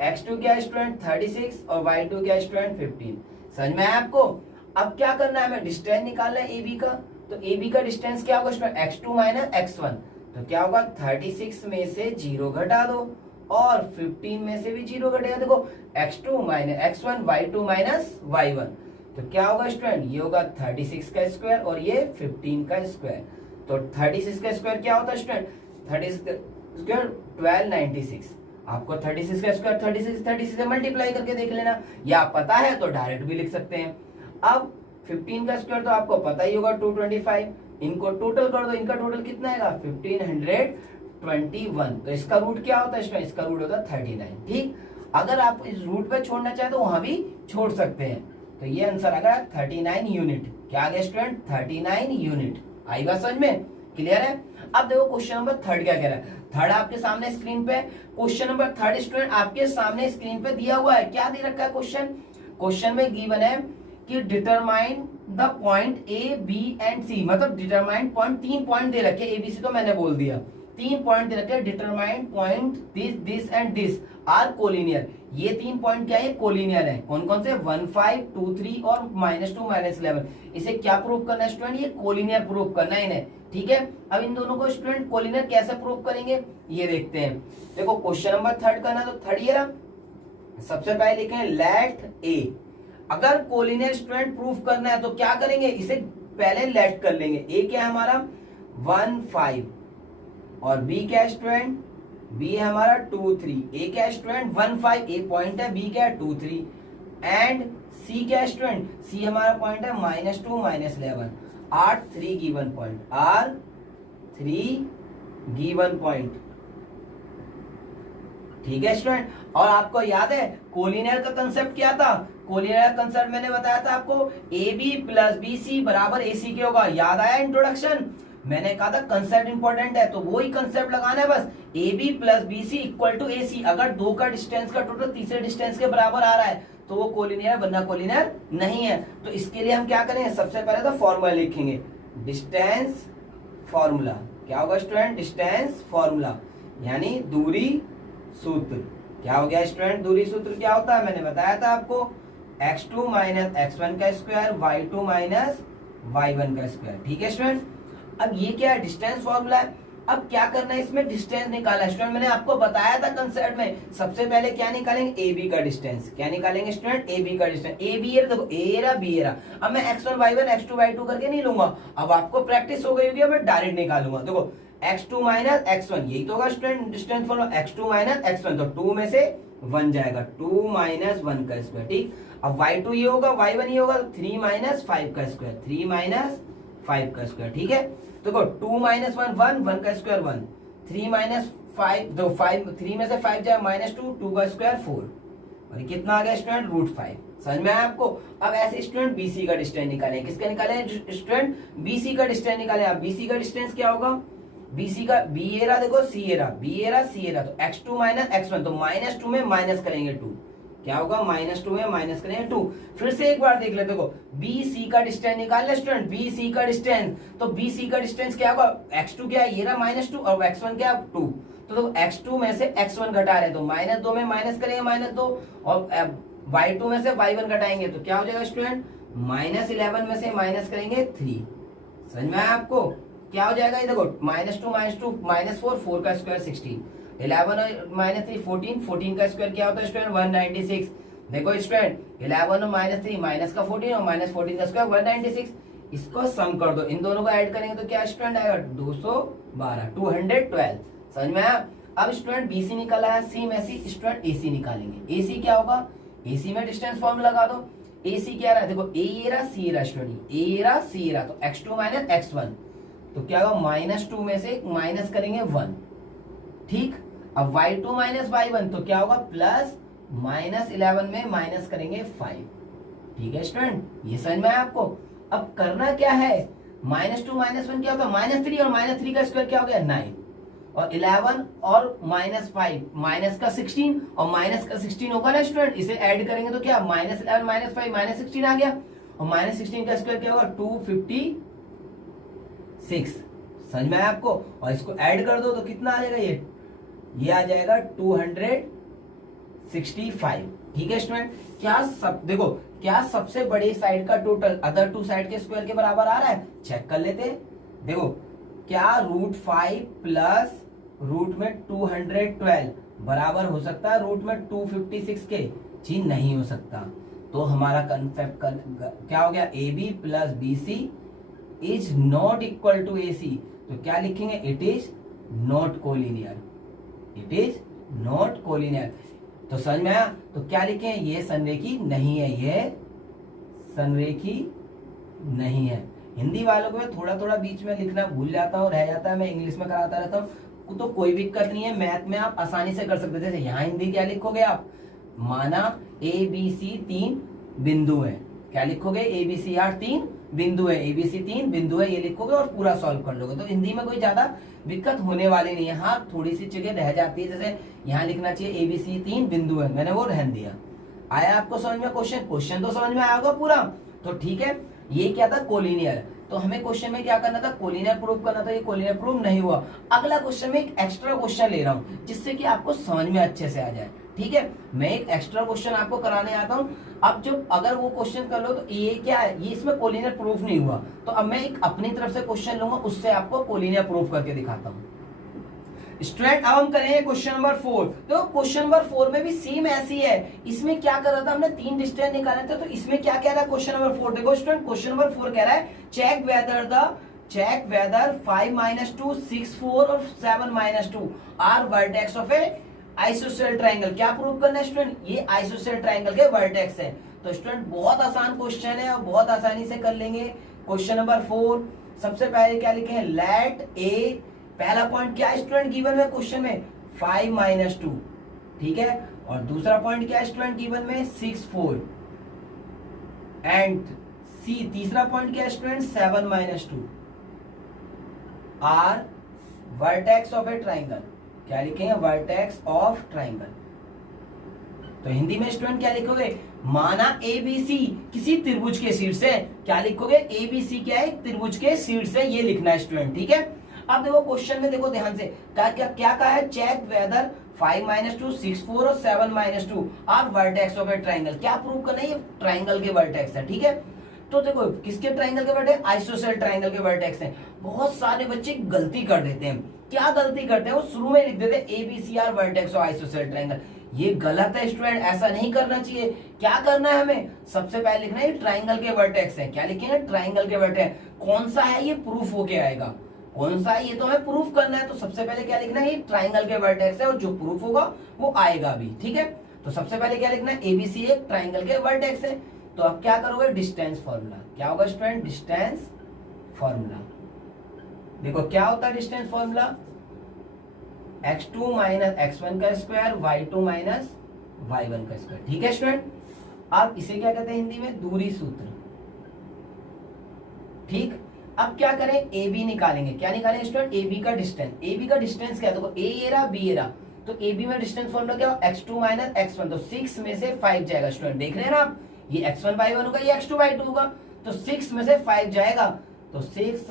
x2 क्या है स्टूडेंट 36 और y2 क्या है स्टूडेंट 15। समझ में आया आपको। अब क्या करना है, हमें डिस्टेंस निकालना है ab का, तो ab का डिस्टेंस क्या होगा स्टूडेंट x2 माइनस x1, तो क्या होगा 36 में से 0 घटा दो और 15 में से भी 0 घटेगा। देखो x2 minus x1 y2 minus y1, तो क्या होगा स्टूडेंट, ये होगा 36 का स्क्वायर और ये 15 का स्क्वायर। तो 36 का स्क्वायर क्या होता है स्टूडेंट, 36 का स्क्वायर 1296। आपको 36 का स्क्वायर 36 से मल्टीप्लाई करके देख लेना, या पता है तो डायरेक्ट भी लिख सकते हैं। अब 15 का स्क्वायर तो आपको पता ही होगा 225, इनको टोटल कर दो, इनका टोटल कितना आएगा 1521। तो इसका रूट क्या होता है इसमें, इसका रूट होता है 39। ठीक, अगर आप इस रूट पे छोड़ना चाहे तो वहां भी छोड़ सकते हैं। तो ये आंसर आ गया 39 यूनिट। क्या आ गया स्टूडेंट 39 यूनिट। आई बात समझ में, क्लियर है। अब देखो क्वेश्चन नंबर 3 क्या कह रहा है, थर्ड आपके सामने स्क्रीन पे, क्वेश्चन नंबर 3 स्टूडेंट आपके सामने स्क्रीन पे दिया हुआ है। क्या दे रखा है क्वेश्चन, क्वेश्चन में गिवन है कि determine the point A B and C, मतलब डिटरमाइन पॉइंट, 3 पॉइंट दे रखे, ए बी सी तो मैंने बोल दिया, 3 पॉइंट दे रखे हैं। Determine point this this and this are collinear, ये 3 पॉइंट क्या है कोलिनियर है। कौन कौन से 1 5 2 3 और -2 -11। इसे क्या प्रूव करना है स्टूडेंट, ये कोलिनियर प्रूव करना है इन्हें। ठीक है, अब इन दोनों को स्टूडेंट कोलिनियर कैसे प्रूव करेंगे ये देखते हैं। देखो क्वेश्चन नंबर 3 करना, तो 3 ये रहा। सबसे पहले लिखें लेट ए, अगर कोलिनियर स्टूडेंट प्रूफ करना है तो क्या करेंगे, इसे पहले लेट कर लेंगे। ए क्या है हमारा 1 5 और बी क्या है स्टूडेंट, बी है हमारा 2 3। ए क्या है स्टूडेंट 1 5, ए पॉइंट है, बी क्या है 2 3, एंड सी क्या है स्टूडेंट, सी हमारा पॉइंट है -2 -11, are 3 given point, are 3 given point. ठीक है स्टूडेंट, और आपको याद है कोलिनियर का कंसेप्ट क्या था, कोलिनियर का कंसेप्ट मैंने बताया था आपको, A B plus B C बराबर ए सी के होगा। याद आया इंट्रोडक्शन, मैंने कहा था कंसेप्ट इंपॉर्टेंट है, तो वही कंसेप्ट लगाना है बस। A B plus B C equal to A C, अगर 2 का डिस्टेंस का टोटल तीसरे डिस्टेंस के बराबर आ रहा है तो वो कोलिनियर है, वरना कोलिनियर नहीं है। तो इसके लिए हम क्या करेंगे, सबसे पहले तो फॉर्मूला लिखेंगे, डिस्टेंस फॉर्मूला। क्या होगा स्टूडेंट, डिस्टेंस फॉर्मूला यानी दूरी सूत्र। क्या हो गया स्टूडेंट, दूरी सूत्र क्या होता है, मैंने बताया था आपको, x2 माइनस x1 का स्क्वायर, y2 माइनस y1 का स्क्वायर। ठीक है स्टूडेंट, अब ये क्या है, डिस्टेंस फॉर्मूला है। अब क्या करना है, इसमें डिस्टेंस निकालना है स्टूडेंट। मैंने आपको बताया था कंसेप्ट में, सबसे पहले क्या निकालेंगे, ए बी का डिस्टेंस। क्या निकालेंगे स्टूडेंट, ए बी का डिस्टेंस। ए बी है, देखो ए रहा बी रहा। अब मैं x1 y1 x2 y2 करके नहीं लूंगा, अब आपको प्रैक्टिस हो गई होगी, अब मैं डायरेक्ट निकालूंगा। देखो x2 माइनस x1, यही तो होगा student distance formula, x2 minus x1, तो 2 में से 1 जाएगा, 2 माइनस 1 का स्क्वायर। ठीक, अब y2 ये होगा, y1 ये होगा, 3 माइनस 5 का स्क्वायर, 3 माइनस 5 का स्क्वायर। ठीक है, देखो 2 माइनस 1 1, 1 का स्क्वायर 1, 3 माइनस 5, दो 5, 3 में से 5 जाए माइनस 2, 2 का स्क्वायर 4, और कितना आ गया स्टूडेंट, √5। समझ में आया आपको। अब ऐसे स्टूडेंट बीसी का डिस्टेंस निकालें। किसका निकालें स्टूडेंट, बीसी का डिस्टेंस निकालें। आप बीसी का डिस्टेंस क्या होगा, बीसी का बी ए रहा, देखो सी ए रहा, बी ए रहा सी ए रहा, तो x2 माइनस x1, तो -2 में माइनस करेंगे 2, क्या होगा, -2 में माइनस करेंगे 2। फिर से एक बार देख लेते, देखो बी सी का डिस्टेंस निकाल ले स्टूडेंट, बी सी का डिस्टेंस, तो बी सी का डिस्टेंस क्या होगा, x2 क्या है, ये रहा -2, और x1 क्या है 2, तो देखो x2 में से x1 घटा रहे हैं, तो -2 में माइनस करेंगे -2, और y2 में से y1 घटाएंगे, तो क्या हो जाएगा स्टूडेंट, -11 में से माइनस करेंगे 3। समझ में आया आपको, क्या हो जाएगा, ये देखो -2 -4, 4 का स्क्वायर 16, 11 और -3 14, 14 का स्क्वायर क्या होता है स्टूडेंट, 196। देखो स्टूडेंट 11 और -3 माइनस का 14, और -14 का स्क्वायर 196। इसको सम कर दो, इन दोनों को ऐड करेंगे तो क्या स्टूडेंट आएगा, 212, 212। समझ में आया। अब स्टूडेंट बीसी निकाला है, सी में सी स्टूडेंट एसी निकालेंगे। एसी क्या होगा, एसी में डिस्टेंस फॉर्म लगा दो। एसी क्या रहा, देखो ए रहा सी रहा स्टूडेंट, ए रहा सी रहा, तो x2 माइनस x1, तो क्या होगा, -2 में से माइनस करेंगे 1। ठीक, अब y2 माइनस y1, तो क्या होगा, प्लस -11 में माइनस करेंगे 5। ठीक है स्टूडेंट, ये समझ में आया आपको। अब करना क्या है, -2 -1 क्या होता है, -3, और -3 का स्क्वायर क्या हो गया 9, और 11 और -5 माइनस का 16, और माइनस का 16 होगा ना स्टूडेंट, इसे ऐड करेंगे तो क्या, -11 -5 -16 आ गया, और -16 का स्क्वायर क्या होगा, 256। समझ में आया आपको, और इसको ऐड कर दो तो कितना आ जाएगा, ये आ जाएगा 265। ठीक है स्टूडेंट, क्या सब देखो, क्या सबसे बड़ी साइड का टोटल अदर टू साइड के स्क्वायर के बराबर आ रहा है, चेक कर लेते हैं। देखो क्या √5 प्लस रूट में 212 बराबर हो सकता है रूट में 256 के, जी नहीं हो सकता। तो हमारा कंसेप्ट क्या हो गया, A B plus B C is not equal to A C, तो क्या लिखेंगे, it is not collinear, it is not collinear. तो समझ में आया, तो क्या लिखें, ये संरेखी नहीं है, ये संरेखी नहीं है। हिंदी वालों को मैं थोड़ा थोड़ा बीच में लिखना भूल जाता हूँ, रह जाता है, मैं इंग्लिश में कराता रहता हूँ, तो कोई दिक्कत नहीं है, मैथ में आप आसानी से कर सकते हैं। जैसे यहाँ हिंदी क्या लिखोगे आप, माना ए बी सी 3 बिंदु है, क्या लिखोगे, ए बी सी 3 बिंदु है, ए बी सी 3 बिंदु है, ये लिखोगे और पूरा सॉल्व कर लोगे। तो हिंदी में कोई ज्यादा दिक्कत होने वाली नहीं है। हाँ थोड़ी सी जगह रह जाती है, जैसे यहाँ लिखना चाहिए ए बी सी 3 बिंदु है, मैंने वो रहन दिया। आया आपको समझ में क्वेश्चन तो समझ में आया होगा पूरा। तो ठीक है, ये क्या था, कोलिनियर। तो हमें क्वेश्चन में क्या करना था, कोलिनियर प्रूफ करना था, ये कोलिनियर प्रूफ नहीं हुआ। अगला क्वेश्चन में एक एक्स्ट्रा क्वेश्चन ले रहा हूँ जिससे कि आपको समझ में अच्छे से आ जाए। ठीक है, मैं एक एक्स्ट्रा क्वेश्चन आपको कराने आता हूँ। अब जो अगर वो क्वेश्चन कर लो तो ये क्या है, ये इसमें कोलिनियर प्रूफ नहीं हुआ, तो अब मैं एक अपनी तरफ से क्वेश्चन लूंगा, उससे आपको कोलिनियर प्रूफ करके दिखाता हूँ। स्टूडेंट अब हम करेंगे क्वेश्चन नंबर 4। तो क्वेश्चन नंबर 4 में भी सेम ऐसी है। इसमें क्या कर रहा था, हमने 3 डिस्टेंस निकाले थे, तो इसमें क्या कह रहा है क्वेश्चन नंबर 4, देखो स्टूडेंट क्वेश्चन नंबर 4 कह रहा है चेक वेदर 5 - 2 6 4 और 7 - 2 are vertex of a isosceles triangle. क्या प्रूव करना है स्टूडेंट, ये आइसोसेल ट्रायंगल के वर्टेक्स है। तो स्टूडेंट बहुत आसान क्वेश्चन है और बहुत आसानी से कर लेंगे। क्वेश्चन नंबर 4 सबसे पहले क्या लिखे हैं, लेट ए, पहला पॉइंट क्या है स्टूडेंट गिवन में क्वेश्चन में 5 - 2, ठीक है, और दूसरा पॉइंट क्या है स्टूडेंट गिवन में 6 4 एंड सी, तीसरा पॉइंट क्या है student 7 - 2 are vertex of a triangle. क्या लिखेंगे, वर्टेक्स ऑफ ट्राइंगल। तो हिंदी में स्टूडेंट क्या लिखोगे, माना ABC किसी त्रिभुज के शीर्ष है, क्या लिखोगे ABC क्या है, त्रिभुज के शीर्ष है, ये लिखना है स्टूडेंट। ठीक है, अब देखो क्वेश्चन में देखो ध्यान से क्या क्या क्या कहा है, चेक वेदर 5 - 2 6 4 और 7 - 2 are vertex of a triangle. क्या प्रूव करना है, ये ट्राइंगल के वर्टेक्स है, ठीक है। तो देखो किसके ट्राइंगल के वर्टेक्स, आइसोसेल ट्राइंगल के वर्टेक्स हैं। बहुत सारे बच्चे गलती कर देते हैं, क्या गलती करते हैं, वो शुरू में लिख देते हैं ABCR vertex of ISOCELL triangle. ये गलत है स्टूडेंट, ऐसा नहीं करना चाहिए। क्या करना है हमें, सबसे पहले लिखना है ट्राइंगल के वर्टेक्स है। क्या लिखेंगे, ट्राइंगल के वर्टेक्स। कौन सा है ये प्रूफ होके आएगा, कौन सा है ये तो हमें प्रूफ करना है। तो सबसे पहले क्या लिखना है, ये ट्राइंगल के वर्टेक्स है और जो प्रूफ होगा वो आएगा भी, ठीक है। तो सबसे पहले क्या लिखना है, ABC एक ट्राइंगल के वर्टेक्स है। तो अब क्या करोगे, डिस्टेंस फॉर्मूला। क्या होगा स्टूडेंट, डिस्टेंस फॉर्मूला। देखो क्या होता है डिस्टेंस फॉर्मूला, x2 - x1 का स्क्वायर, y2 - y1 का स्क्वायर, ठीक है स्टूडेंट। अब इसे क्या कहते हैं हिंदी में, दूरी सूत्र, ठीक। अब क्या करें, ए बी निकालेंगे। क्या निकालेंगे स्टूडेंट, ए बी का डिस्टेंस। ए बी का डिस्टेंस क्या है, देखो ए रहा बी रहा, तो ए बी में डिस्टेंस फॉर्मूला क्या हो, x2 - x1। तो 6 में से 5 जाएगा स्टूडेंट, देख रहे हैं ना आप, ये x1 y1 होगा, ये x2 y2 होगा। तो 6 में से 5 जाएगा, तो 6 -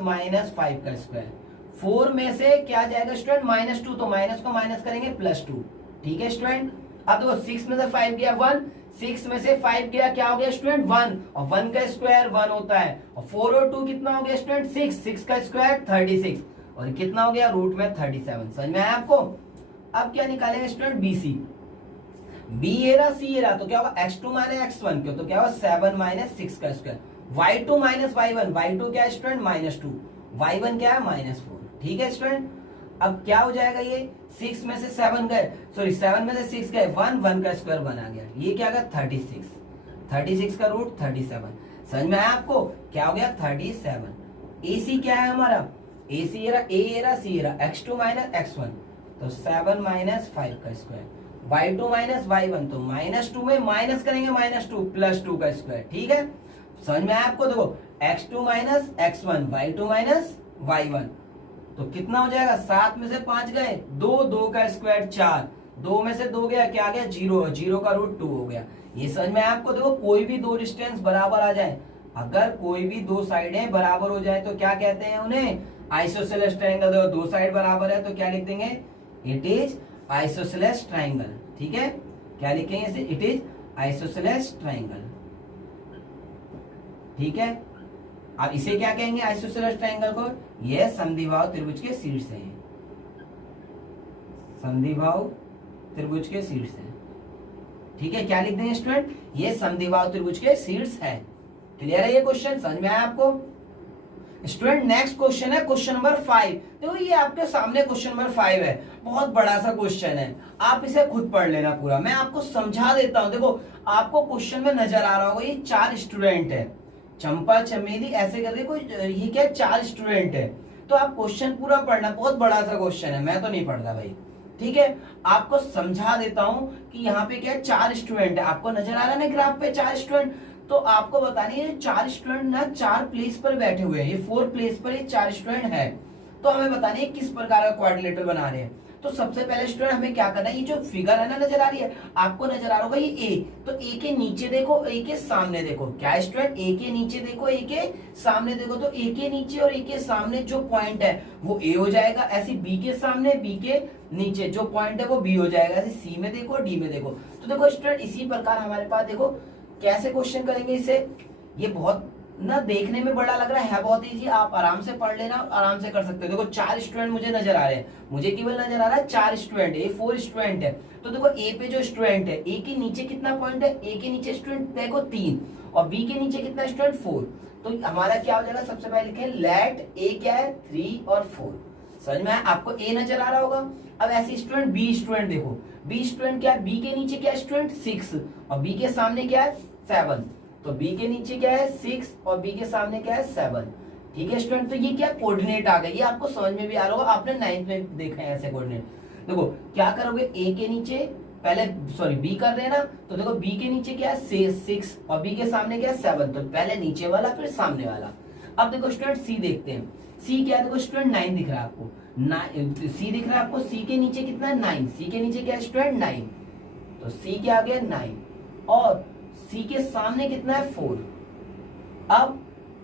5 का स्क्वायर। 4 में से क्या जाएगा स्टूडेंट, -2, तो माइनस को माइनस करेंगे +2, ठीक है स्टूडेंट। अब देखो 6 में से 5 गया 1, 6 में से 5 गया, क्या हो गया स्टूडेंट 1, और 1 का स्क्वायर 1 होता है, और 4 और 2 कितना हो गया स्टूडेंट 6, 6 का स्क्वायर 36, और कितना हो गया रूट में 37। समझ में आया आपको। अब क्या निकालेंगे स्टूडेंट, BC, बी ए रहा सी ए रहा, तो क्या होगा x2 - x1 क्यों, तो क्या होगा 7 - 6 का स्क्वायर, y2 - y1, y2 क्या है स्टूडेंट -2, y1 क्या है -4, ठीक है स्टूडेंट। अब क्या हो जाएगा, ये 6 में से 7 गए, सॉरी 7 में से 6 गए, 1 का स्क्वायर 1 आ गया, ये क्या होगा 36, 36 का रूट 37। समझ में आया आपको, क्या हो गया 37। AC क्या है हमारा, AC रहा A रहा C रहा, x2 - x1, तो 7 - 5 का स्क्वायर, y2 - y1, तो -2 में माइनस करेंगे -2 +2 का स्क्वायर, ठीक है। समझ में आया आपको, देखो x2 - x1, y2 - y1, तो कितना हो जाएगा, 7 में से 5 गए 2, 2 का स्क्वायर 4, 2 में से 2 गया, क्या आ गया 0, 0 का रूट 2 हो गया। ये समझ में आया आपको। देखो कोई भी दो डिस्टेंस बराबर आ जाए, अगर कोई भी दो साइडें बराबर हो जाए तो क्या कहते हैं उन्हें, आइसोसेलेस ट्रायंगल। देखो दो साइड बराबर है तो क्या लिख देंगे, इट इज आइसोसेलेस ट्रायंगल, ठीक है। क्या लिखेंगे इसे, इट इज आइसोसेलेस ट्रायंगल, ठीक है। अब इसे क्या कहेंगे आइसोसेलेस ट्रायंगल को, यह समद्विबाहु त्रिभुज के शीर्ष है, समद्विबाहु त्रिभुज के शीर्ष है, ठीक है। क्या लिख देंगे स्टूडेंट, ये समद्विबाहु त्रिभुज के शीर्ष है। क्लियर है ये क्वेश्चन, समझ में आया आपको स्टूडेंट। नेक्स्ट क्वेश्चन है क्वेश्चन नंबर 5। देखो ये आपके सामने क्वेश्चन नंबर 5 है, बहुत बड़ा सा क्वेश्चन है, आप इसे खुद पढ़ लेना पूरा, मैं आपको समझा देता हूं। देखो आपको क्वेश्चन में नजर आ रहा होगा, ये 4 स्टूडेंट है, चंपा चमेली ऐसे करके कोई, ये क्या 4 स्टूडेंट है। तो आप क्वेश्चन पूरा पढ़ना, बहुत बड़ा सा क्वेश्चन है, मैं तो नहीं पढ़ता भाई, ठीक है। आपको समझा देता हूं कि यहाँ पे क्या 4 स्टूडेंट है, आपको नजर आ रहा है ना ग्राफ पे 4 स्टूडेंट। तो आपको बतानी है 4 स्टूडेंट ना 4 प्लेस पर बैठे हुए हैं, ये 4 प्लेस पर ये 4 स्टूडेंट है। तो हमें बतानी है किस प्रकार का क्वाड्रिलेटरल बना रहे हैं। तो सबसे पहले स्टूडेंट हमें क्या करना है, ये जो फिगर है ना नजर आ रही है आपको, नजर आ रहा होगा ये ए, तो ए के नीचे देखो, ए के सामने देखो, क्या स्टूडेंट ए के नीचे देखो, ए के सामने देखो, तो ए के नीचे और ए के सामने जो पॉइंट है वो ए हो जाएगा, ऐसे बी के सामने बी के नीचे जो पॉइंट है वो बी हो जाएगा, ऐसे सी में देखो डी में देखो। तो देखो स्टूडेंट इसी प्रकार हमारे पास देखो कैसे क्वेश्चन करेंगे इसे, ये बहुत ना देखने में बड़ा लग रहा है बहुत इजी, आप आराम से पढ़ लेना, आराम से कर सकते हो। देखो 4 स्टूडेंट मुझे नजर आ रहे हैं, मुझे केवल नजर आ रहा है 4 स्टूडेंट है, 4 स्टूडेंट है। तो देखो ए पे जो स्टूडेंट है, ए के नीचे कितना पॉइंट है, ए के नीचे स्टूडेंट देखो 3, और बी के नीचे कितना स्टूडेंट 4। तो हमारा क्या हो जाएगा, सबसे पहले लिखे लेट ए क्या है 3 और 4। समझ में आया आपको, ए नजर आ रहा होगा। अब ऐसे स्टूडेंट बी स्टूडेंट देखो, बी स्टूडेंट क्या है, बी के नीचे क्या स्टूडेंट 6, और बी के सामने क्या है 7, तो बी के नीचे क्या है 6 और बी के सामने क्या है 7, ठीक है स्टूडेंट। तो ये क्या कोऑर्डिनेट आ गए, ये आपको समझ में भी आ रहा होगा, आपने 9th में देखा है ऐसे कोऑर्डिनेट। देखो क्या करोगे, ए के नीचे पहले, सॉरी बी कर रहे हैं ना, तो देखो बी के नीचे क्या है 6 और बी के सामने क्या है 7, तो पहले नीचे वाला फिर सामने वाला। अब देखो स्टूडेंट सी देखते हैं, सी क्या है, देखो स्टूडेंट 9 दिख रहा है आपको, सी दिख रहा है आपको, सी के नीचे कितना है 9, सी के नीचे क्या है स्टूडेंट 9, तो सी क्या आ गया 9, और सी के सामने कितना है 4। अब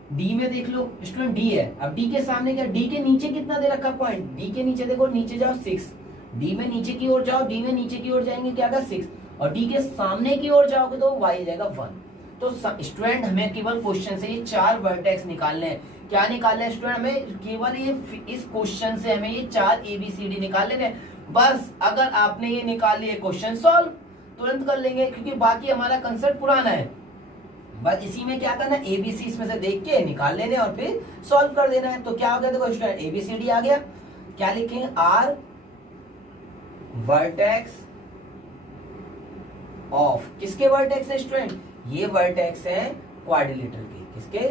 डी में देख लो स्टूडेंट डी है, अब डी के सामने क्या, डी के नीचे कितना दे रखा पॉइंट, डी के नीचे देखो, नीचे जाओ 6, डी में नीचे की ओर जाओ, डी में नीचे की ओर जाएंगे क्या आएगा 6, और डी के सामने की ओर जाओगे तो y आ जाएगा 1। तो स्टूडेंट हमें केवल क्वेश्चन से ये 4 वर्टेक्स निकालने हैं। क्या निकालना है स्टूडेंट, हमें केवल ये इस क्वेश्चन से हमें ये 4 ABCD निकाल लेने हैं बस। अगर आपने ये निकाल लिए क्वेश्चन सॉल्व तुरंत कर लेंगे, क्योंकि बाकी हमारा कंसेप्ट पुराना है। बस इसी में क्या करना है, ABC इसमें से देख के निकाल लेने और फिर सॉल्व कर देना है। तो क्या हो गया देखो स्टूडेंट, ABCD आ गया। क्या लिखेंगे, R वर्टेक्स ऑफ, किसके वर्टेक्स है स्टूडेंट, ये वर्टेक्स है क्वाड्रिलेटरल के, किसके,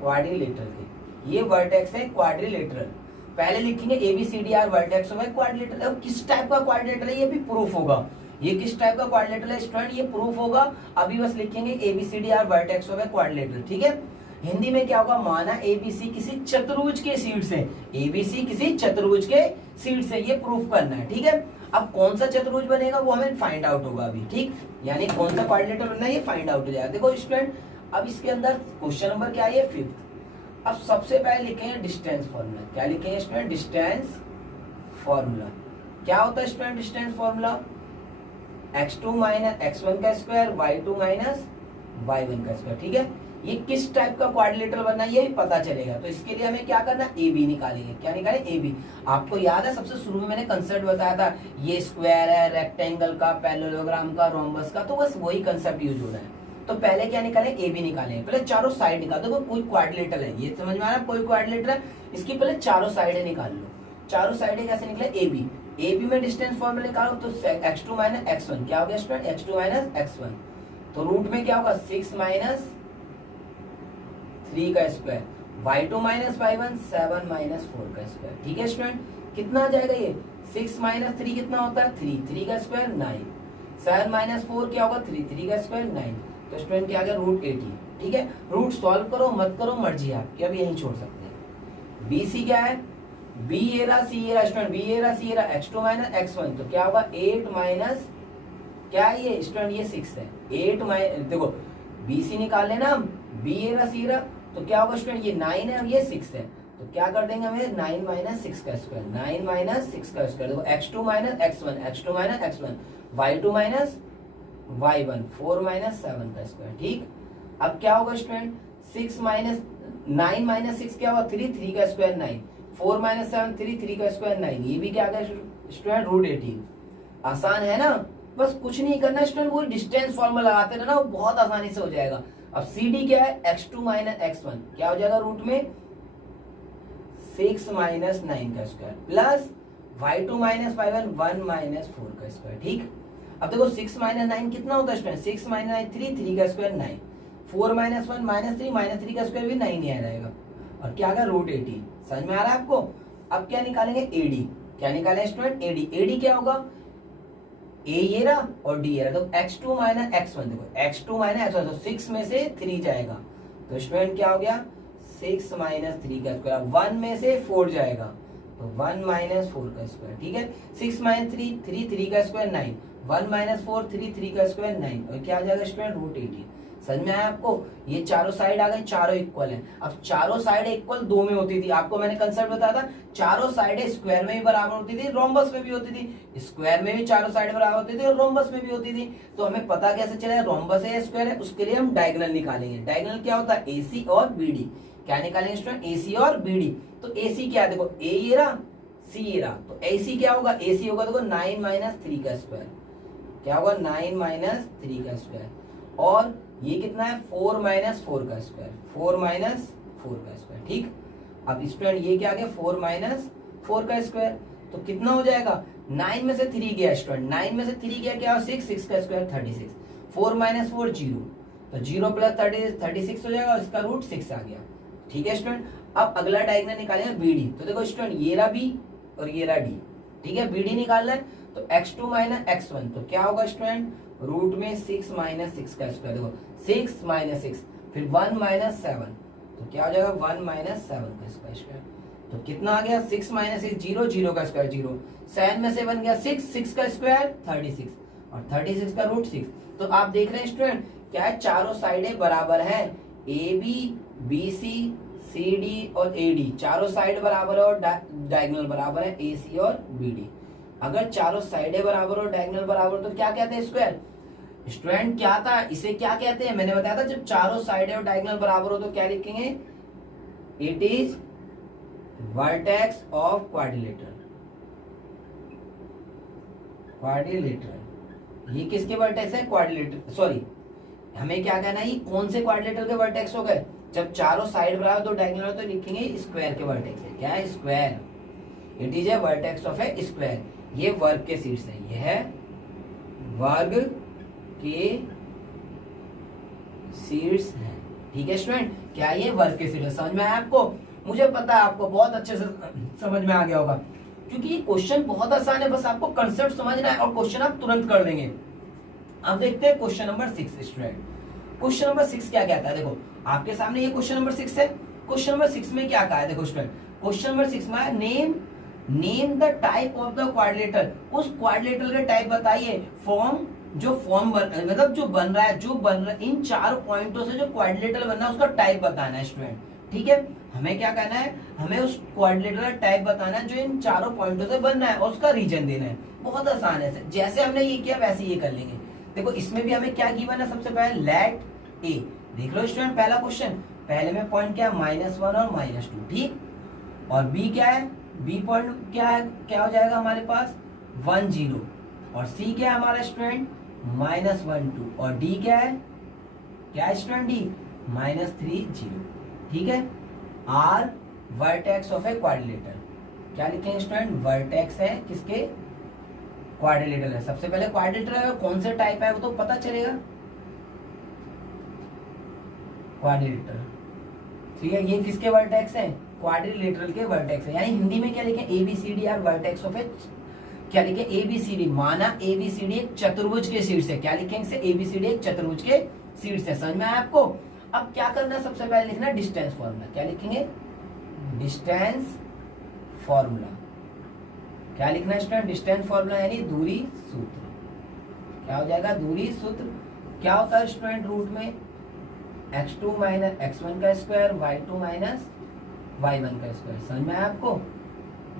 क्वाड्रिलेटरल के, ये वर्टेक्स है क्वाड्रिलेटरल। पहले लिखेंगे ABCD वर्टेक्स ऑफ क्वाड्रिलेटरल। अब किस टाइप का क्वाड्रिलेटरल है ये भी प्रूफ होगा, ये किस टाइप का क्वाड्रिलेटरल है स्टूडेंट ये प्रूफ होगा। अभी बस लिखेंगे ABCD वर्टेक्स ऑफ क्वाड्रिलेटरल, ठीक है। हिंदी में क्या होगा, माना ABC किसी चतुर्भुज के शीट से, ABC किसी चतुर्भुज के शीट से, ये प्रूफ करना है, ठीक है। अब कौन सा चतुर्भुज बनेगा वो हमें फाइंड आउट होगा अभी, ठीक, यानी कौन सा क्वाड्रिलेटरल बनना है ये फाइंड आउट हो जाएगा। देखो स्टूडेंट अब इसके अंदर क्वेश्चन नंबर क्या है, 5th। अब सबसे पहले लिखेंगे डिस्टेंस फॉर्मूला। क्या लिखेंगे स्टूडेंट, डिस्टेंस फॉर्मूला। क्या होता है student distance formula, x2 minus x1 का स्क्वायर, y2 माइनस y1 का स्क्वायर, ठीक है। ये किस टाइप का क्वाड्रिलेटरल बनना है ये भी पता चलेगा। तो इसके लिए हमें क्या करना है, AB निकालेंगे। क्या निकालें, AB। आपको याद है सबसे शुरू में मैंने कंसेप्ट बताया था, ये स्क्वायर है, रेक्टेंगल का, पैरेललोग्राम का, रोम्बस का, तो बस वही कंसेप्ट यूज हो रहा है। तो पहले क्या निकालें, AB निकालें। पहले चारों साइड निकाल दो, कोई क्वाड्रिलेटरल है ये समझ में आ रहा है, कोई क्वाड्रिलेटरल है, इसकी पहले चारों साइडें निकाल लो। चारों साइडें कैसे निकले, AB में डिस्टेंस फॉर्मूला निकालो तो x2 माइनस x1 क्या हो गया स्टूडेंट, x2 माइनस x1। तो रूट में क्या होगा, 6 माइनस 3 का square, y2 minus y1 7 minus 4 का स्क्वायर, ठीक है स्टूडेंट। कितना आ जाएगा ये, 6 माइनस 3 कितना होता है, 3 का स्क्वायर 9, 7 माइनस 4 क्या होगा, 3 का स्क्वायर 9। तो स्टूडेंट क्या आ गया, रूट 80, ठीक है। रूट सॉल्व करो मत करो मर्जी आपकी, अब यही छोड़ सकते हैं। BC क्या है, B ये रहा, C ये रहा स्टूडेंट, B ये रहा, C ये रहा, x2 माइनस x1 तो क्या होगा 8 माइनस क्या है ये स्टूडेंट, ये 6 है, 8 माइनस, देखो BC निकाल लेना हम, B ये रहा, C रहा, तो क्या होगा स्टूडेंट, ये 9 है और ये 6 है, तो क्या कर देंगे हमें 9 माइनस 6 का स्क्वायर, 9 माइनस 6 का स्क्वायर। देखो x2 minus x1, x2 minus x1, y2 minus y1, 4 minus 7 का स्क्वायर, ठीक। अब क्या होगा स्टूडेंट, 6 माइनस 9 माइनस 6 क्या होगा, 3 का स्क्वायर 9, 4 माइनस 7 3 का स्क्वायर 9, ये भी क्या आ गया स्टूडेंट, रूट 18। आसान है ना, बस कुछ नहीं करना स्टूडेंट, वो डिस्टेंस फॉर्मूला लगाते रहना, वो बहुत आसानी से हो जाएगा। अब CD क्या है, x2 माइनस x1 क्या हो जाएगा, रूट में 6 माइनस 9 का square plus y2 minus y1 1 minus 4 का स्क्वायर, ठीक। अब देखो 6 माइनस 9 कितना होता है स्टूडेंट, 6 माइनस 9 3 का स्क्वायर 9, 4 माइनस 1 माइनस 3 का स्क्वायर भी 9 ही आ जाएगा, और क्या आएगा रूट 18। समझ में आ रहा है आपको। अब क्या निकालेंगे, AD। क्या निकालें स्टूडेंट, AD क्या होगा, A ये रहा और D ये रहा, तो x2 माइनस x1, देखो x2 माइनस x1 तो 6 में से 3 जाएगा, तो स्टूडेंट क्या हो गया 6 माइनस 3 का स्क्वायर, 1 में से 4 जाएगा तो 1 माइनस 4 का स्क्वायर, ठीक है। 6 माइनस 3 का स्क्वायर 9, 1 माइनस 4 3 का स्क्वायर 9, और क्या आ जाएगा स्टूडेंट रूट 18। समझ में आया आपको, ये चारों साइड आ गए, चारों इक्वल हैं। अब चारों साइड इक्वल 2 में होती थी, आपको मैंने कंसेप्ट बताया था, चारों साइडें स्क्वायर में भी बराबर होती थी, रोम्बस में भी होती थी, स्क्वायर में भी चारों साइड बराबर होती थी और रोम्बस में भी होती थी। तो हमें पता कैसे चला रोम्बस है या स्क्वायर है, उसके लिए हम डायगोनल निकालेंगे। डायगोनल क्या होता है, AC और BD। क्या निकालेंगे स्टूडेंट, AC और BD। तो AC क्या है, देखो A ये रहा, C ये रहा, तो AC क्या होगा, AC होगा देखो 9 माइनस 3 का स्क्वायर, क्या होगा 9 माइनस 3 का स्क्वायर, और ये कितना है 4 माइनस 4 का स्क्वायर, 4 माइनस 4 का स्क्वायर, ठीक। अब स्टूडेंट ये क्या आ गया 4 माइनस 4 का स्क्वायर, तो कितना हो जाएगा 9 में से 3 गया स्टूडेंट, 9 में से 3 गया क्या 6 का स्क्वायर 36, 4 माइनस 4 0, तो 0 प्लस 36 हो जाएगा, और इसका रूट 6 आ गया, ठीक है स्टूडेंट। अब अगला डायगोनल निकालेंगे BD। तो देखो स्टूडेंट ये रहा B और ये रहा D, ठीक है। BD निकालना है तो x2 माइनस x1 तो क्या होगा स्टूडेंट, रूट में 6 माइनस 6 का स्क्वायर, देखो 6 माइनस 6 फिर 1 माइनस 7 तो क्या हो जाएगा 1 माइनस 7 का स्क्वायर, तो कितना आ गया 6 माइनस 6 0, 0 का स्क्वायर 0, 7 में से बन गया 6 का स्क्वायर 36, और 36 का रूट 6। तो आप देख रहे हैं स्टूडेंट क्या है, चारों साइडें बराबर हैं, AB B C, C D और ए डी चारों साइड बराबर है और डायगोनल बराबर है ए सी और बी डी। अगर चारों साइडें बराबर और डायगोनल बराबर तो क्या कहते हैं स्क्वायर। स्टूडेंट क्या था, इसे क्या कहते हैं, मैंने बताया था जब चारों साइडें और डायगोनल बराबर हो तो क्या लिखेंगे, it is vertex of quadrilateral. Quadrilateral ये किसके वर्टेक्स है, क्वाड्रिलेटरल, सॉरी हमें क्या कहना है, ये कौन से क्वाड्रिलेटरल के वर्टेक्स हो गए, जब चारों साइड बराबर तो डायगोनल तो लिखेंगे स्क्वायर के वर्टेक्स है। क्या है, square. It is a vertex of A square. ये वर्ग के शीर्ष है, यह है वर्ग के शीर्ष है। ठीक है स्टूडेंट, क्या ये वर्ग के शीर्ष है, समझ में आया आपको। मुझे पता है आपको बहुत अच्छे से समझ में आ गया होगा, क्योंकि ये क्वेश्चन बहुत आसान है, बस आपको कंसेप्ट समझना है और क्वेश्चन आप तुरंत कर देंगे। अब देखते हैं question number 6 student. Question number 6 क्या कहता है, देखो आपके सामने ये क्वेश्चन नंबर 6 है। क्वेश्चन नंबर 6 में क्या कहा है, देखो स्टूडेंट क्वेश्चन नंबर 6 में name the type of the quadrilateral, उस क्वाड्रिलेटरल के टाइप बताइए। फॉर्म जो फॉर्म मतलब जो बन रहा है इन चार पॉइंटों से जो क्वाड्रिलेटरल बन रहा है उसका टाइप बताना है स्टूडेंट। ठीक है, हमें क्या करना है, हमें उस क्वाड्रिलेटरल का टाइप बताना है जो इन चारों पॉइंटों से बन रहा है और उसका रीजन देना है। बहुत आसान है, जैसे हमने ये किया वैसे ये कर लेंगे। देखो इसमें भी हमें क्या गिवन है, सबसे पहले लेट ए, देख लो स्टूडेंट पहला क्वेश्चन, पहले में पॉइंट क्या है -1 और -2, ठीक। और बी क्या है, बी पॉइंट क्या है, क्या हो जाएगा हमारे पास 1 0, और सी क्या है हमारा स्टूडेंट -1 2, और डी क्या है स्टूडेंट डी -3 0। ठीक है, are vertex of a quadrilateral, क्या लिखेंगे स्टूडेंट, वर्टेक्स है किसके, क्वाड्रिलेटरल है। सबसे पहले क्वाड्रिलेटरल है कौन से टाइप है वो तो पता चलेगा, क्वाड्रिलेटरल। ठीक है, ये किसके वर्टेक्स है, क्वाड्रिलेटरल के वर्टेक्स है। यानी हिंदी में क्या लिखें, A B C D are vertex of A, क्या लिखें, ए बी सी डी, माना ए बी सी डी एक चतुर्भुज के शीर्ष है। क्या लिखेंगे इसे, ए बी सी डी एक चतुर्भुज के शीर्ष है। समझ में आया आपको। अब क्या करना है, सबसे पहले लिखना डिस्टेंस फॉर्मूला। क्या लिखेंगे, डिस्टेंस फॉर्मूला। क्या लिखना है स्टूडेंट, डिस्टेंस फॉर्मूला यानी दूरी सूत्र। क्या हो जाएगा, दूरी सूत्र। क्या होता है स्टूडेंट, रूट में x2 माइनस x1 का स्क्वायर, y2 माइनस y1 का स्क्वायर। समझ में आया आपको,